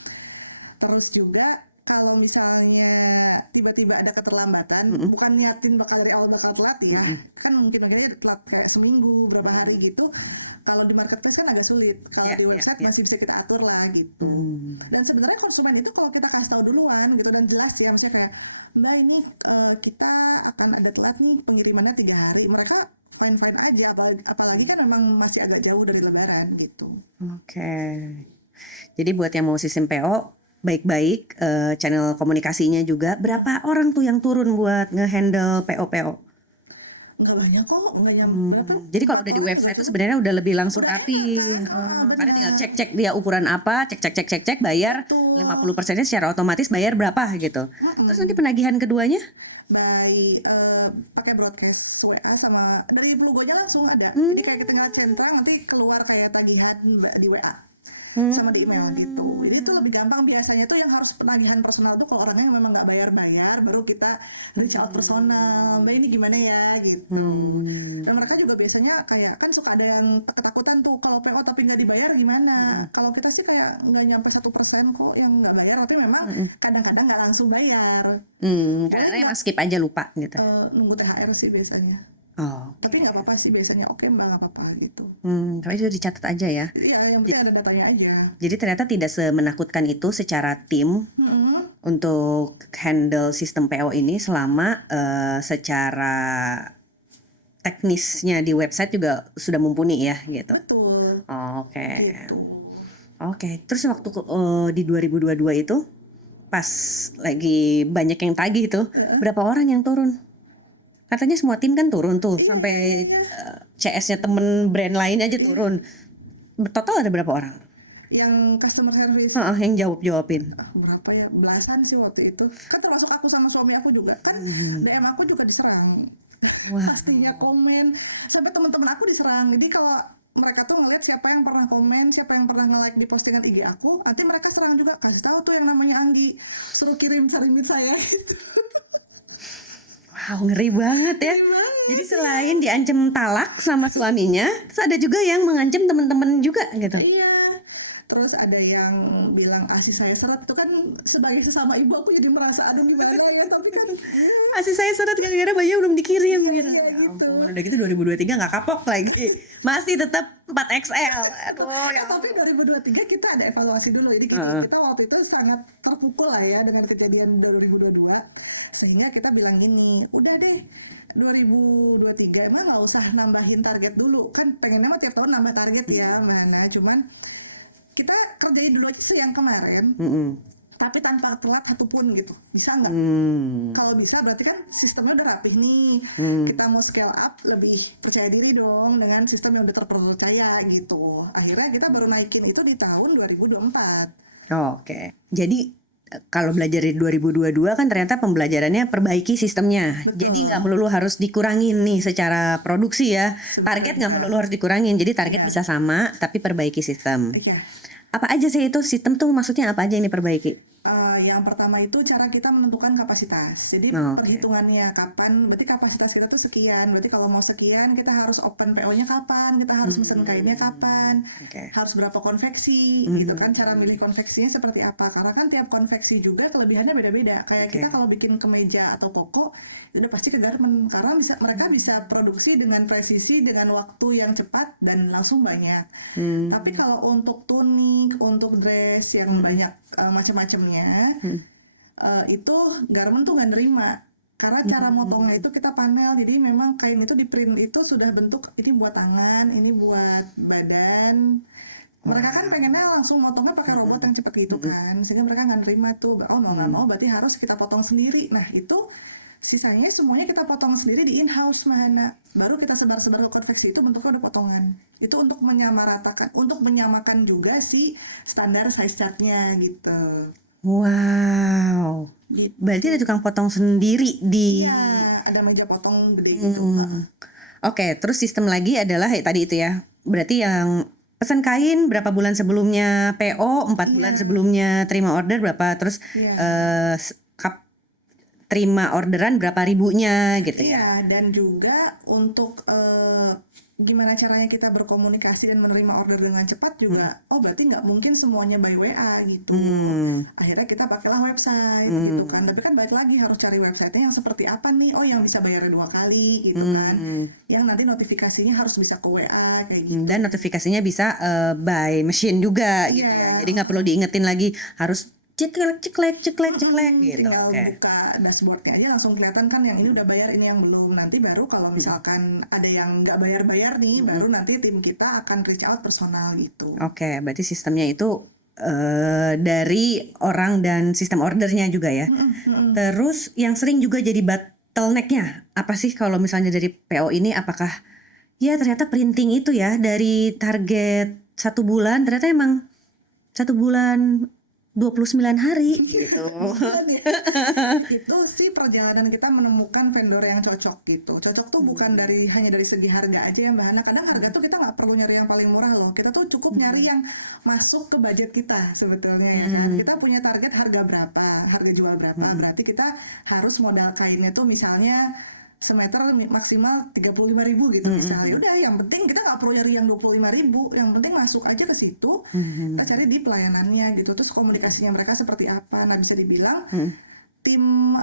Terus juga kalau misalnya tiba-tiba ada keterlambatan, bukan niatin bakal dari awal bakal telat ya, kan mungkin aja telat kayak seminggu, berapa hari gitu. Kalau di marketplace kan agak sulit, kalau di website masih bisa kita atur lah gitu. Dan sebenarnya konsumen itu kalau kita kasih tahu duluan gitu dan jelas ya, maksudnya kayak Mbak ini kita akan ada telat nih pengirimannya 3 hari, mereka fine aja, apalagi kan memang masih agak jauh dari Lebaran gitu. Oke. Jadi buat yang mau sistem PO baik-baik, channel komunikasinya juga. Berapa orang tuh yang turun buat ngehandle PO? Nggak banyak kok, nggak berapa. Jadi kalau udah di website itu sebenarnya udah lebih langsung rapi. Karena tinggal cek dia ukuran apa, cek, bayar 50%-nya secara otomatis bayar berapa gitu. Terus nanti penagihan keduanya? Pakai broadcast WA sama dari Plugonya langsung ada. Jadi kayak kita tinggal centang nanti keluar kayak tagihan di WA. Sama di email gitu. Jadi itu lebih gampang. Biasanya tuh yang harus penagihan personal tuh kalau orangnya memang nggak bayar baru kita reach out personal, Mbak ini gimana ya gitu. Dan mereka juga biasanya kayak kan suka ada yang ketakutan tuh kalau PO tapi nggak dibayar gimana. Kalau kita sih kayak nggak nyampe 1% kok yang nggak bayar, tapi memang kadang-kadang nggak langsung bayar. Kadang-kadang emang skip aja lupa gitu. Nunggu THR sih biasanya. Tapi nggak apa-apa sih biasanya, oke Mbak, nggak apa-apa gitu. Tapi itu dicatat aja ya. Iya, yang penting ada datanya aja. Jadi ternyata tidak semenakutkan itu secara tim untuk handle sistem PO ini selama secara teknisnya di website juga sudah mumpuni ya gitu. Betul. Oke. Gitu. Oke, terus waktu di 2022 itu pas lagi banyak yang tagih itu, berapa orang yang turun? Katanya semua tim kan turun tuh, sampai CS-nya temen brand lain aja turun. Total ada berapa orang? Yang customer service Yang jawabin. berapa ya, belasan sih waktu itu, kan termasuk aku sama suami aku juga kan. DM aku juga diserang. Wah. Pastinya komen, sampai teman-teman aku diserang. Jadi kalau mereka tuh ngeliat siapa yang pernah komen, siapa yang pernah nge-like di postingan IG aku, nanti mereka serang juga, kasih tahu tuh yang namanya Anggi, suruh kirim salimit saya gitu. Wow, ngeri banget ya. Jadi selain diancam talak sama suaminya, terus ada juga yang mengancam teman-teman juga gitu. Iya. Terus ada yang bilang ASI saya seret, itu kan sebagai sesama ibu aku jadi merasa aduh gimana ya, tapi kan ASI saya seret gara-gara bayinya belum dikirim gitu. iya, Ya gitu. ampun, udah gitu 2023 nggak kapok lagi. Masih tetap 4XL. Aduh, ya Tapi 2023 kita ada evaluasi dulu. Jadi kita waktu itu sangat terpukul lah ya dengan kejadian 2022. Sehingga kita bilang gini, udah deh 2023 emang nggak usah nambahin target dulu. Kan pengennya mah tiap tahun nambah target ya, mana. Cuman kita kerjain dulu aja yang kemarin. Tapi tanpa telat satupun gitu, bisa nggak? Kalau bisa berarti kan sistemnya udah rapih nih. Kita mau scale up, lebih percaya diri dong dengan sistem yang udah terpercaya gitu. Akhirnya kita baru naikin itu di tahun 2024. Oke. Jadi kalau belajar di 2022 kan ternyata pembelajarannya perbaiki sistemnya. Betul. Jadi nggak melulu harus dikurangin nih secara produksi ya. Target nggak melulu harus dikurangin. Jadi target bisa sama tapi perbaiki sistem. Iya. Apa aja sih itu sistem tuh, maksudnya apa aja yang diperbaiki? Yang pertama itu cara kita menentukan kapasitas. Jadi perhitungannya kapan, berarti kapasitas kita tuh sekian. Berarti kalau mau sekian kita harus open PO-nya kapan, kita harus mesen kainnya kapan, harus berapa konveksi gitu kan. Cara milih konveksinya seperti apa, karena kan tiap konveksi juga kelebihannya beda-beda. Kayak kita kalau bikin kemeja atau koko itu udah pasti ke garment, karena mereka bisa produksi dengan presisi, dengan waktu yang cepat dan langsung banyak. Tapi kalau untuk tunik, untuk dress yang banyak macam-macamnya, itu garment tuh nggak nerima, karena cara motongnya itu kita panel. Jadi memang kain itu di print itu sudah bentuk ini buat tangan, ini buat badan. Mereka kan pengennya langsung motongnya pakai robot yang cepet gitu kan, sehingga mereka nggak nerima tuh. Oh mau nggak mau berarti harus kita potong sendiri. Nah itu sisanya semuanya kita potong sendiri di in-house Mahana. Baru kita sebar-sebar ke konveksi, itu bentuknya udah potongan. Itu untuk menyamaratakan, untuk menyamakan juga si standar size chartnya gitu. Wow. Gitu. Berarti ada tukang potong sendiri di. Iya, ada meja potong gede gitu. Oke, terus sistem lagi adalah tadi itu ya. Berarti yang pesan kain berapa bulan sebelumnya PO, 4 bulan sebelumnya terima order berapa, terus terima orderan berapa ribunya gitu ya. Iya, dan juga untuk gimana caranya kita berkomunikasi dan menerima order dengan cepat juga. Oh berarti nggak mungkin semuanya by WA gitu. Akhirnya kita pakailah website gitu kan. Tapi kan balik lagi harus cari websitenya yang seperti apa nih. Oh yang bisa bayar 2 kali gitu kan. Yang nanti notifikasinya harus bisa ke WA kayak gitu. Dan notifikasinya bisa by machine juga gitu ya. Jadi nggak perlu diingetin lagi, harus ceklek gitu. Tinggal buka dashboardnya aja langsung kelihatan kan, yang ini udah bayar, ini yang belum. Nanti baru kalau misalkan ada yang nggak bayar nih, baru nanti tim kita akan reach out personal gitu. Oke, berarti sistemnya itu dari orang dan sistem ordernya juga ya. Terus yang sering juga jadi bottlenecknya apa sih kalau misalnya dari PO ini? Apakah ya ternyata printing itu ya dari target 1 bulan ternyata emang 1 bulan 29 hari gitu. Itu sih perjalanan kita menemukan vendor yang cocok gitu. Cocok tuh bukan hanya dari segi harga aja ya Mbak Hana. Kadang harga tuh kita nggak perlu nyari yang paling murah loh. Kita tuh cukup nyari yang masuk ke budget kita sebetulnya ya kan. Kita punya target harga berapa, harga jual berapa. Berarti kita harus modal kainnya tuh misalnya semeter maksimal 35.000 gitu misalnya. Udah yang penting kita nggak perlu nyari yang 25.000, yang penting masuk aja ke situ. Kita cari di pelayanannya gitu. Terus komunikasinya mereka seperti apa. Nah bisa dibilang tim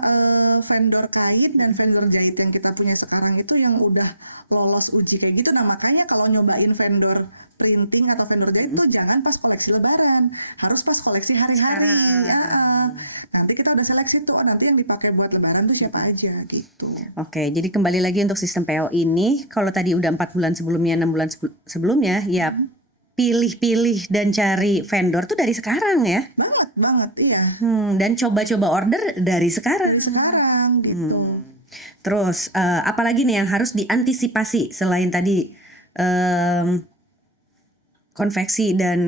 vendor kain dan vendor jahit yang kita punya sekarang itu yang udah lolos uji kayak gitu. Nah makanya kalau nyobain vendor printing atau vendor jahit tuh jangan pas koleksi lebaran, harus pas koleksi hari-hari. Ya. Nanti kita udah seleksi tuh, nanti yang dipakai buat lebaran tuh siapa aja gitu. Oke, jadi kembali lagi untuk sistem PO ini, kalau tadi udah 4 bulan sebelumnya, 6 bulan sebelumnya, ya pilih-pilih dan cari vendor tuh dari sekarang ya. Banget, iya. Dan coba-coba order dari sekarang. Dari sekarang gitu. Terus apalagi nih yang harus diantisipasi selain tadi konveksi dan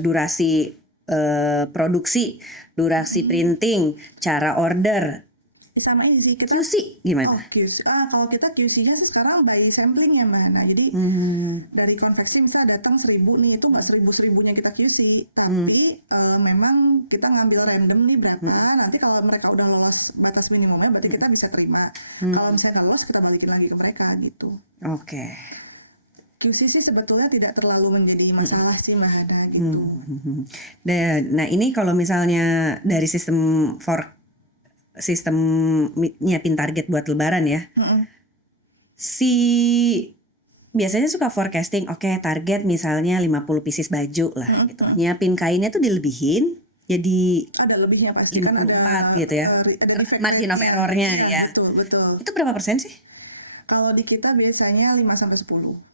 durasi produksi, durasi printing, cara order, Sama easy kita. QC gimana? QC. Kalau kita QC-nya sih sekarang by sampling ya Mbak. Nah, jadi dari konveksi misalnya datang 1000 nih, itu nggak 1000-1000-nya kita QC, tapi memang kita ngambil random nih berapa. Nanti kalau mereka udah lolos batas minimumnya, berarti kita bisa terima. Kalau misalnya nggak lolos, kita balikin lagi ke mereka gitu. Oke. QC sih sebetulnya tidak terlalu menjadi masalah sih Mbak Hana gitu. Nah ini kalau misalnya dari sistemnya pin target buat lebaran ya, si biasanya suka forecasting, oke, target misalnya 50 pieces baju lah gitu. Nyiapin kainnya tuh dilebihin jadi ada lebihnya pasti 54 kan ada gitu ya. ada defect Margin of rate-nya. error-nya Iya, ya. Betul. Itu berapa persen sih? Kalau di kita biasanya 5-10.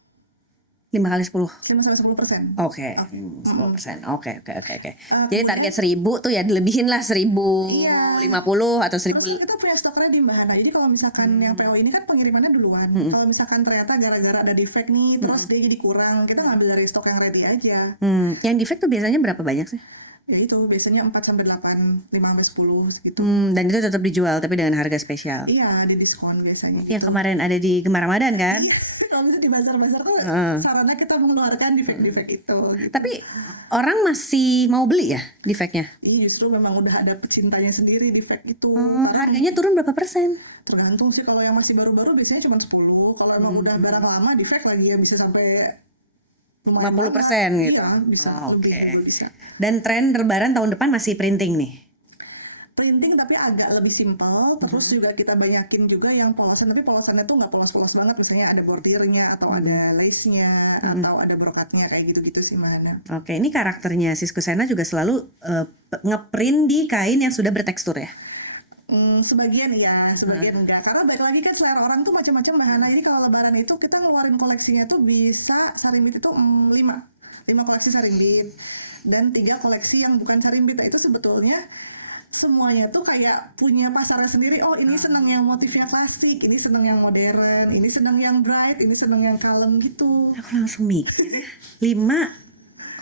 5 kali 10. 5-10%. Oke. 10%. Oke. Jadi kemudian- target 1000 tuh ya dilebihin lah 1050 atau 1000. Terus kita punya stok ready Mbak Hana. Jadi kalau misalkan yang PO ini kan pengirimannya duluan. Kalau misalkan ternyata gara-gara ada defect nih, terus dia jadi kurang, kita ngambil dari stok yang ready aja. Yang defect tuh biasanya berapa banyak sih? Ya itu biasanya 4-8, 5-10 segitu. Dan itu tetap dijual tapi dengan harga spesial. Iya, ada diskon biasanya. Yang kemarin ada di Gemar Ramadan kan? Kalau misalnya di bazar-bazar tuh sarannya kita mengeluarkan defect-defect itu. Gitu. Tapi orang masih mau beli ya defectnya? Iya, justru memang udah ada pecintanya sendiri defect itu. Harganya turun berapa persen? Tergantung sih, kalau yang masih baru-baru biasanya cuma 10. Kalau emang udah barang lama defect lagi ya bisa sampai 50% gitu. Iya, bisa lebih juga bisa. Dan tren lebaran tahun depan masih printing nih. Printing tapi agak lebih simpel. Terus juga kita banyakin juga yang polosan, tapi polosannya tuh nggak polos-polos banget. Misalnya ada bordirnya atau ada lace-nya atau ada brokatnya kayak gitu-gitu sih Mana. Oke, ini karakternya Sisko Sena juga selalu ngeprint di kain yang sudah bertekstur ya. Sebagian ya, sebagian enggak. Karena balik lagi kan selera orang tuh macam-macam Mbak Hana. Jadi kalau lebaran itu kita ngeluarin koleksinya tuh bisa sarimbit itu 5 koleksi sarimbit dan 3 koleksi yang bukan sarimbit. Nah, itu sebetulnya semuanya tuh kayak punya pasarnya sendiri. Oh, ini seneng yang motifnya klasik, ini seneng yang modern, ini seneng yang bright, ini seneng yang kalem gitu. Aku langsung mikir 5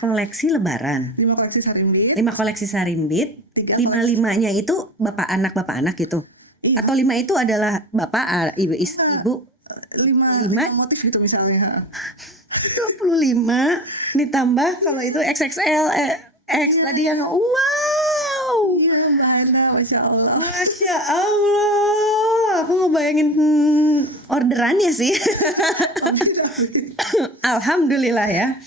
koleksi lebaran, 5 koleksi sarimbit, 5 koleksi sarimbit, 3 5-5-nya itu bapak anak gitu. Iya. Atau 5 itu adalah bapak, ibu, 5 motif gitu misalnya. 25 ditambah kalau itu XXL X tadi yang wow. Iya Mbak Hana, Masya Allah. Masya Allah, aku ngebayangin orderannya sih. Alhamdulillah ya.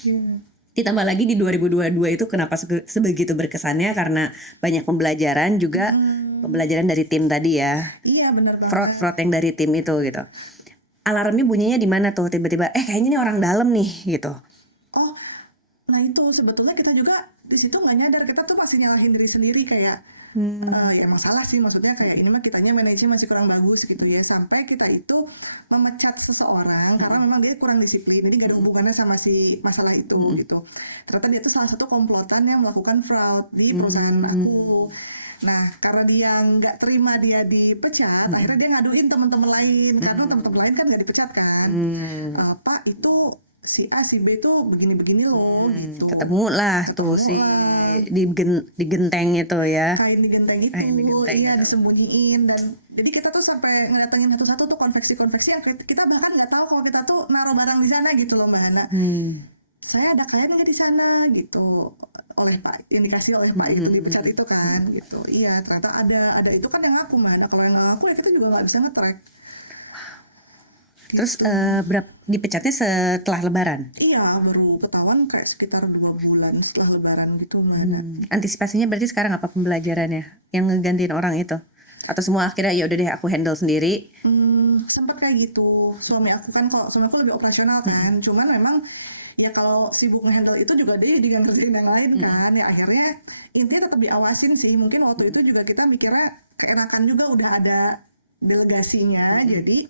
Ditambah lagi di 2022 itu kenapa sebegitu berkesannya karena banyak pembelajaran juga, pembelajaran dari tim tadi ya. Iya benar banget. Fraud yang dari tim itu gitu. Alarmnya bunyinya di mana tuh tiba-tiba kayaknya nih orang dalam nih gitu. Oh, nah itu sebetulnya kita juga di situ nggak nyadar, kita tuh masih nyalahin diri sendiri kayak ya masalah sih, maksudnya kayak ini mah kitanya manajemen masih kurang bagus gitu ya, sampai kita itu memecat seseorang karena memang dia kurang disiplin, jadi gak ada hubungannya sama si masalah itu gitu. Ternyata dia tuh salah satu komplotan yang melakukan fraud di perusahaan aku. Nah, karena dia nggak terima dia dipecat, akhirnya dia ngaduin teman-teman lain, karena teman-teman lain kan nggak dipecat kan. Pak, itu si A si B tuh begini-begini loh gitu. Ketemu lah tuh si di genteng itu ya. Kain digenteng itu, iya disembunyiin, dan jadi kita tuh sampai ngedatengin satu-satu tuh konveksi-konveksi yang kita bahkan nggak tahu kalau kita tuh naruh barang di sana gitu loh Mbak Hana. Saya ada kain nggak di sana gitu, oleh Pak, yang dikasih oleh Pak itu dipecat itu kan gitu. Iya, ternyata ada itu kan yang ngaku Mbak Hana. Kalau yang nggak ngaku ya kita juga nggak bisa nge-track. Terus berapa dipecatnya setelah lebaran? Iya, baru ketahuan kayak sekitar 2 bulan setelah lebaran gitu Mbak Hana. Antisipasinya berarti sekarang apa pembelajarannya yang ngegantiin orang itu? Atau semua akhirnya ya udah deh aku handle sendiri? Sempat kayak gitu. Suami aku kan, kalau suami aku lebih operasional kan, cuman memang ya kalau sibuk ngehandle itu juga dia juga ngerjain yang lain kan, ya akhirnya intinya tetap diawasin sih. Mungkin waktu itu juga kita mikirnya keenakan juga udah ada delegasinya, jadi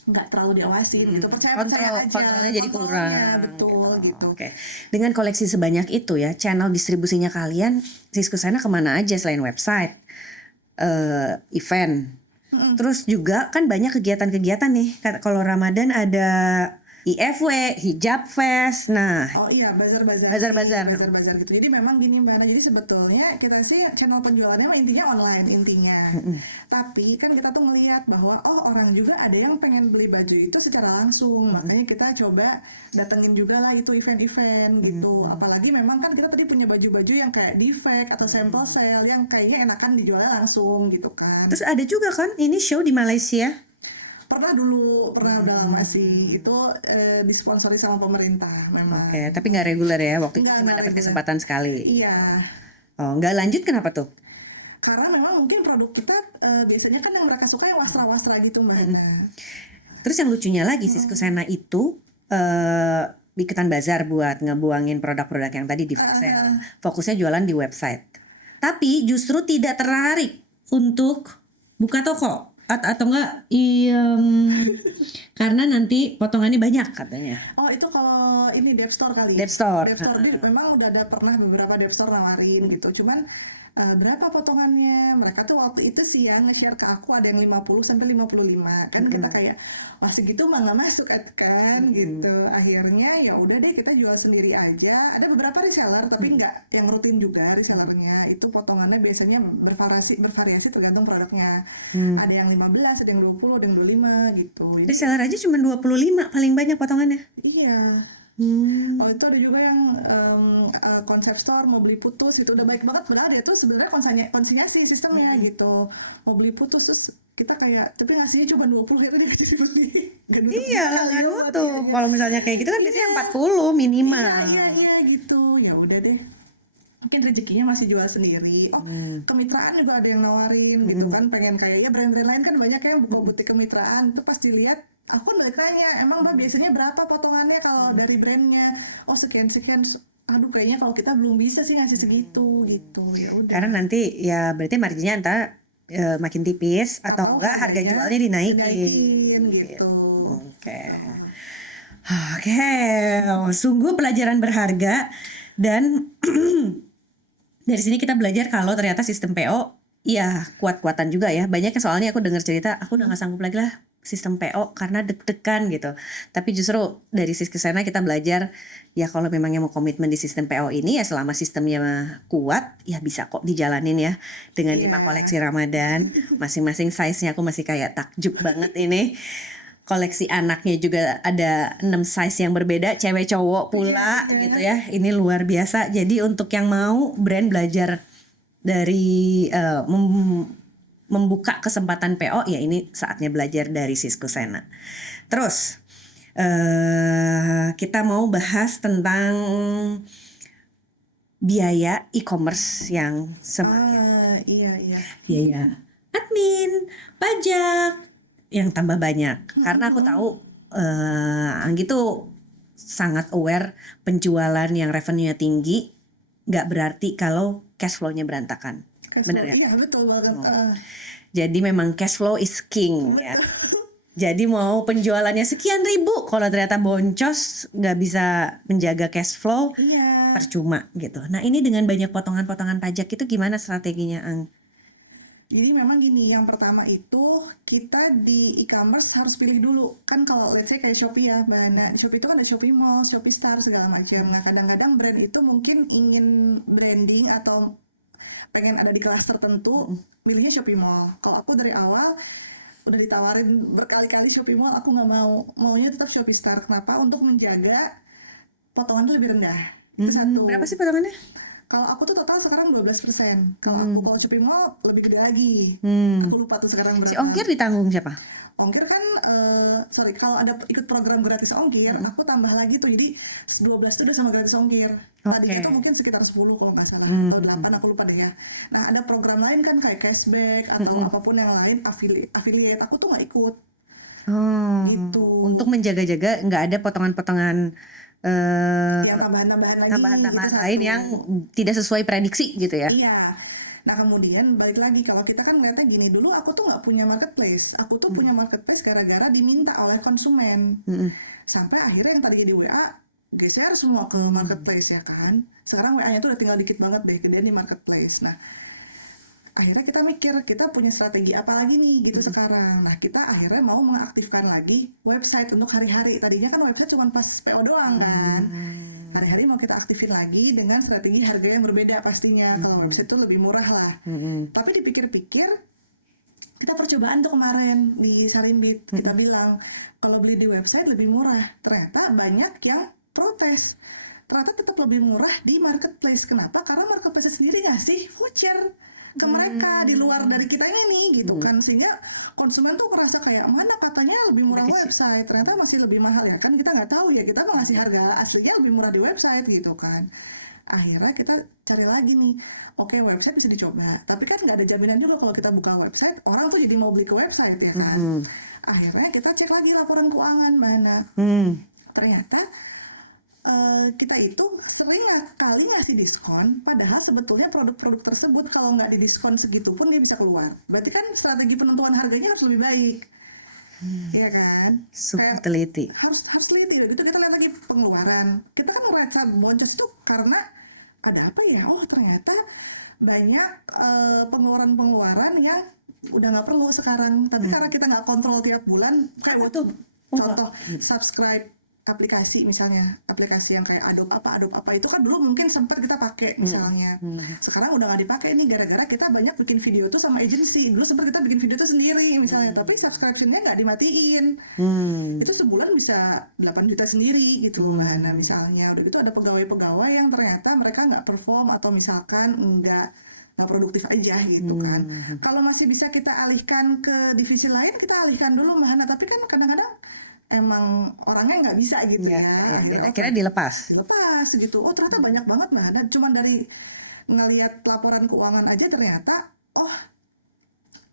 nggak terlalu diawasin gitu, percaya aja, Kontrolnya jadi kurang betul gitu. Oke. Dengan koleksi sebanyak itu ya, channel distribusinya kalian Siskusena kemana aja selain website, event, terus juga kan banyak kegiatan-kegiatan nih. Kalau Ramadan ada IFW, Hijab Fest, nah Oh iya, bazar-bazar gitu. Jadi memang gini Mbak Ana, jadi sebetulnya kita sih channel penjualannya intinya online intinya. Tapi kan kita tuh ngelihat bahwa orang juga ada yang pengen beli baju itu secara langsung. Makanya kita coba datengin juga lah itu event-event gitu. Apalagi memang kan kita tadi punya baju-baju yang kayak defect atau sample sale yang kayaknya enakan dijualnya langsung gitu kan. terus ada juga kan ini show di Malaysia. Pernah udah lama sih itu disponsori sama pemerintah memang. Oke, tapi nggak reguler ya, waktu itu Nggak cuma dapat reguler. kesempatan sekali. Iya, Oh, nggak lanjut kenapa tuh? karena memang mungkin produk kita biasanya kan yang mereka suka yang wasra-wasra gitu Mbak Ana. Terus yang lucunya lagi Siskusena itu ikutan bazar buat ngebuangin produk-produk yang tadi di flash sale. Fokusnya jualan di website. Tapi justru tidak tertarik untuk buka toko atau enggak karena nanti potongannya banyak katanya. Oh itu kalau ini Dep Store kali. Dep Store. Dia memang udah ada pernah beberapa Dep Store nawarin gitu. Cuman berapa potongannya? Mereka tuh waktu itu sih yang nge-share ke aku ada yang 50 sampai 55. Kan kita kayak masih gitu mah nggak masuk kan gitu. Akhirnya ya udah deh kita jual sendiri aja. Ada beberapa reseller tapi nggak yang rutin juga resellernya. Itu potongannya biasanya bervariasi tergantung produknya. Ada yang 15, ada yang 20, ada yang 25 gitu. Reseller aja cuma 25 paling banyak potongannya. Iya. Oh itu ada juga yang konsep store mau beli putus itu udah baik banget, padahal dia tuh sebenarnya konsinyasi sistemnya gitu, mau beli putus terus kita kayak tapi ngasihnya cuma 20 ya dia nggak jadi beli. Iya lah nggak nutup. Kalau misalnya kayak gitu kan biasanya 40 minimal. Iya gitu, ya udah deh. Mungkin rezekinya masih jual sendiri. Kemitraan juga ada yang nawarin gitu kan, pengen kayak ya brand-brand lain kan banyak yang buka butik kemitraan itu pasti lihat. Aku balik nanya, emang Mbak biasanya berapa potongannya kalau dari brandnya? Oh sekian. Aduh kayaknya kalau kita belum bisa sih ngasih segitu gitu. Ya udah. Karena nanti ya berarti marginnya antara makin tipis atau enggak harga jualnya dinaikin gitu. Oke, sungguh pelajaran berharga dan dari sini kita belajar kalau ternyata sistem PO ya kuat-kuatan juga ya. Banyak yang soalnya aku dengar cerita, aku udah gak sanggup lagi lah sistem PO karena deg-degan gitu. Tapi justru dari Siskusena kita belajar ya kalau memang yang mau komitmen di sistem PO ini ya selama sistemnya kuat ya bisa kok dijalanin ya dengan 5 koleksi Ramadan. Masing-masing size-nya aku masih kayak takjub banget ini. Koleksi anaknya juga ada 6 size yang berbeda, cewek cowok pula gitu ya. Ini luar biasa. Jadi untuk yang mau brand belajar dari membuka kesempatan PO ya ini saatnya belajar dari Siskusena. Terus kita mau bahas tentang biaya e-commerce yang semakin biaya admin, pajak yang tambah banyak. Karena aku tahu Anggi tuh sangat aware penjualan yang revenue-nya tinggi nggak berarti kalau cash flow-nya berantakan. Bener ya? Iya betul banget. Jadi memang cash flow is king ya. Jadi mau penjualannya sekian ribu, kalau ternyata boncos nggak bisa menjaga cash flow, percuma gitu. Nah ini dengan banyak potongan-potongan pajak itu gimana strateginya, Ang? Jadi memang gini, yang pertama itu kita di e-commerce harus pilih dulu. Kan kalau let's say kayak Shopee ya, Mbak Ana. Shopee itu kan ada Shopee Mall, Shopee Star segala macam. Nah kadang-kadang brand itu mungkin ingin branding atau pengen ada di kelas tertentu, milihnya Shopee Mall. Kalau aku dari awal udah ditawarin berkali-kali Shopee Mall, aku nggak mau, maunya tetap Shopee Star. Kenapa? Untuk menjaga potongannya lebih rendah. Itu satu. Berapa sih potongannya? Kalau aku tuh total sekarang 12%. Kalau Shopee Mall lebih gede lagi. Aku lupa tuh sekarang berapa. Si ongkir ditanggung siapa? Ongkir kan, kalau ada ikut program gratis ongkir, aku tambah lagi tuh, jadi 12 tuh udah sama gratis ongkir. Tadinya tuh mungkin sekitar 10 kalau nggak salah, atau 8 aku lupa deh ya. Nah ada program lain kan kayak cashback atau apapun yang lain, affiliate, aku tuh nggak ikut. Gitu. Untuk menjaga-jaga nggak ada potongan-potongan yang tambahan-tambahan lagi tambahan-tambahan gitu lain satu. yang tidak sesuai prediksi gitu ya. Iya. Nah kemudian balik lagi, kalau kita kan ngeliatnya gini, dulu aku tuh nggak punya marketplace. Aku tuh punya marketplace gara-gara diminta oleh konsumen. Sampai akhirnya yang tadi di WA geser semua ke marketplace ya kan. Sekarang WA-nya tuh udah tinggal dikit banget deh gedean di marketplace. Nah akhirnya kita mikir kita punya strategi apa lagi nih gitu sekarang. Nah kita akhirnya mau mengaktifkan lagi website untuk hari-hari. Tadinya kan website cuma pas PO doang kan. Hari-hari mau kita aktifin lagi dengan strategi harga yang berbeda pastinya. Kalau website tuh lebih murah lah. Tapi dipikir-pikir kita percobaan tuh kemarin di Sarimbit. Kita bilang kalau beli di website lebih murah. Ternyata banyak yang protes. Ternyata tetap lebih murah di marketplace. Kenapa? Karena marketplace sendiri ngasih voucher ke mereka di luar dari kita ini gitu kan, sehingga konsumen tuh merasa kayak mana katanya lebih murah website, ternyata masih lebih mahal ya kan, kita nggak tahu ya, kita mau ngasih harga aslinya lebih murah di website gitu kan. Akhirnya kita cari lagi nih, oke website bisa dicoba, tapi kan nggak ada jaminan juga kalau kita buka website orang tuh jadi mau beli ke website ya kan. Akhirnya kita cek lagi laporan keuangan mana, ternyata kita itu sering kali ngasih diskon, padahal sebetulnya produk-produk tersebut kalau nggak didiskon segitu pun dia bisa keluar. Berarti kan strategi penentuan harganya harus lebih baik, iya kan? Super Kayak teliti. harus teliti. Itu kita lihat lagi pengeluaran. Kita kan ngerasa boncos tuh karena ada apa ya? Oh ternyata banyak pengeluaran-pengeluaran yang udah nggak perlu sekarang. Tapi karena kita nggak kontrol tiap bulan, kayak waktu contoh subscribe aplikasi misalnya, aplikasi yang kayak Adobe apa itu kan dulu mungkin sempat kita pakai misalnya. Sekarang udah nggak dipakai nih gara-gara kita banyak bikin video tuh sama agency. Dulu sempat kita bikin video tuh sendiri misalnya, tapi subscriptionnya nggak dimatiin. Itu sebulan bisa 8 juta sendiri gitu lah. Nah misalnya udah gitu ada pegawai-pegawai yang ternyata mereka nggak perform atau misalkan nggak produktif aja gitu kan. Kalau masih bisa kita alihkan ke divisi lain, kita alihkan dulu Mahana. Tapi kan kadang-kadang emang orangnya nggak bisa gitu ya. Akhirnya dilepas gitu. Oh ternyata banyak banget Mahana. Cuman dari ngelihat laporan keuangan aja ternyata, oh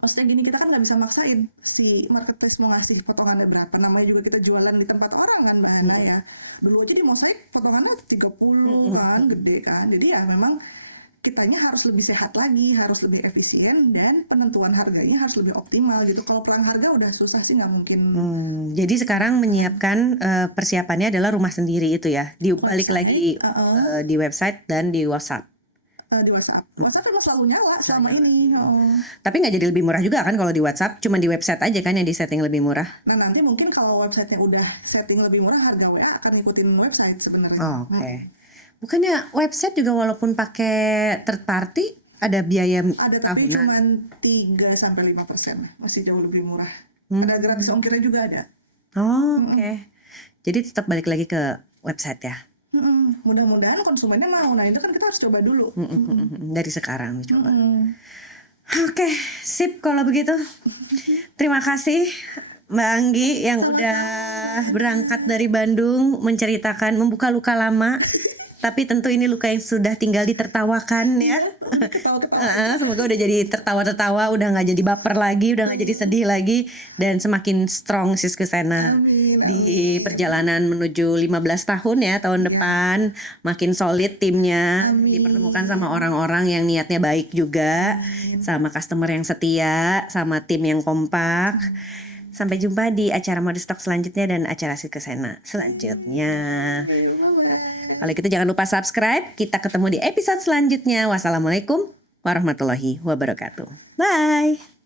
maksudnya gini, kita kan nggak bisa maksain si marketplace mau ngasih potongannya berapa. Namanya juga kita jualan di tempat orang kan Mahana ya. Dulu aja di Mosaik potongannya 30 kan, gede kan. Jadi ya memang kitanya harus lebih sehat lagi, harus lebih efisien, dan penentuan harganya harus lebih optimal gitu. Kalau perang harga udah susah sih nggak mungkin. Jadi sekarang menyiapkan persiapannya adalah rumah sendiri itu ya, dibalik lagi di website dan di WhatsApp. Di WhatsApp emang selalu nyala selama ini. Tapi nggak jadi lebih murah juga kan kalau di WhatsApp, cuma di website aja kan yang di setting lebih murah. Nah nanti mungkin kalau websitenya udah setting lebih murah, harga WA akan ngikutin website sebenarnya. Oke. Bukannya website juga walaupun pakai third party ada biaya Ada, tapi cuma 3-5%, masih jauh lebih murah. Ada gratis ongkirnya juga ada. Oke. Jadi tetap balik lagi ke website ya. Mudah-mudahan konsumennya mau. Nah itu kan kita harus coba dulu. Dari sekarang coba. Oke, sip kalau begitu. Terima kasih Mbak Anggi yang udah berangkat dari Bandung menceritakan, membuka luka lama. Tapi tentu ini luka yang sudah tinggal ditertawakan ya. Semoga udah jadi tertawa-tertawa, udah nggak jadi baper lagi, udah nggak jadi sedih lagi, dan semakin strong Siska Sena di perjalanan menuju 15 tahun ya tahun depan. Makin solid timnya, dipertemukan sama orang-orang yang niatnya baik juga, sama customer yang setia, sama tim yang kompak. Sampai jumpa di acara Modestalk selanjutnya dan acara Siska Sena selanjutnya. Kalau gitu jangan lupa subscribe. Kita ketemu di episode selanjutnya. Wassalamualaikum warahmatullahi wabarakatuh. Bye.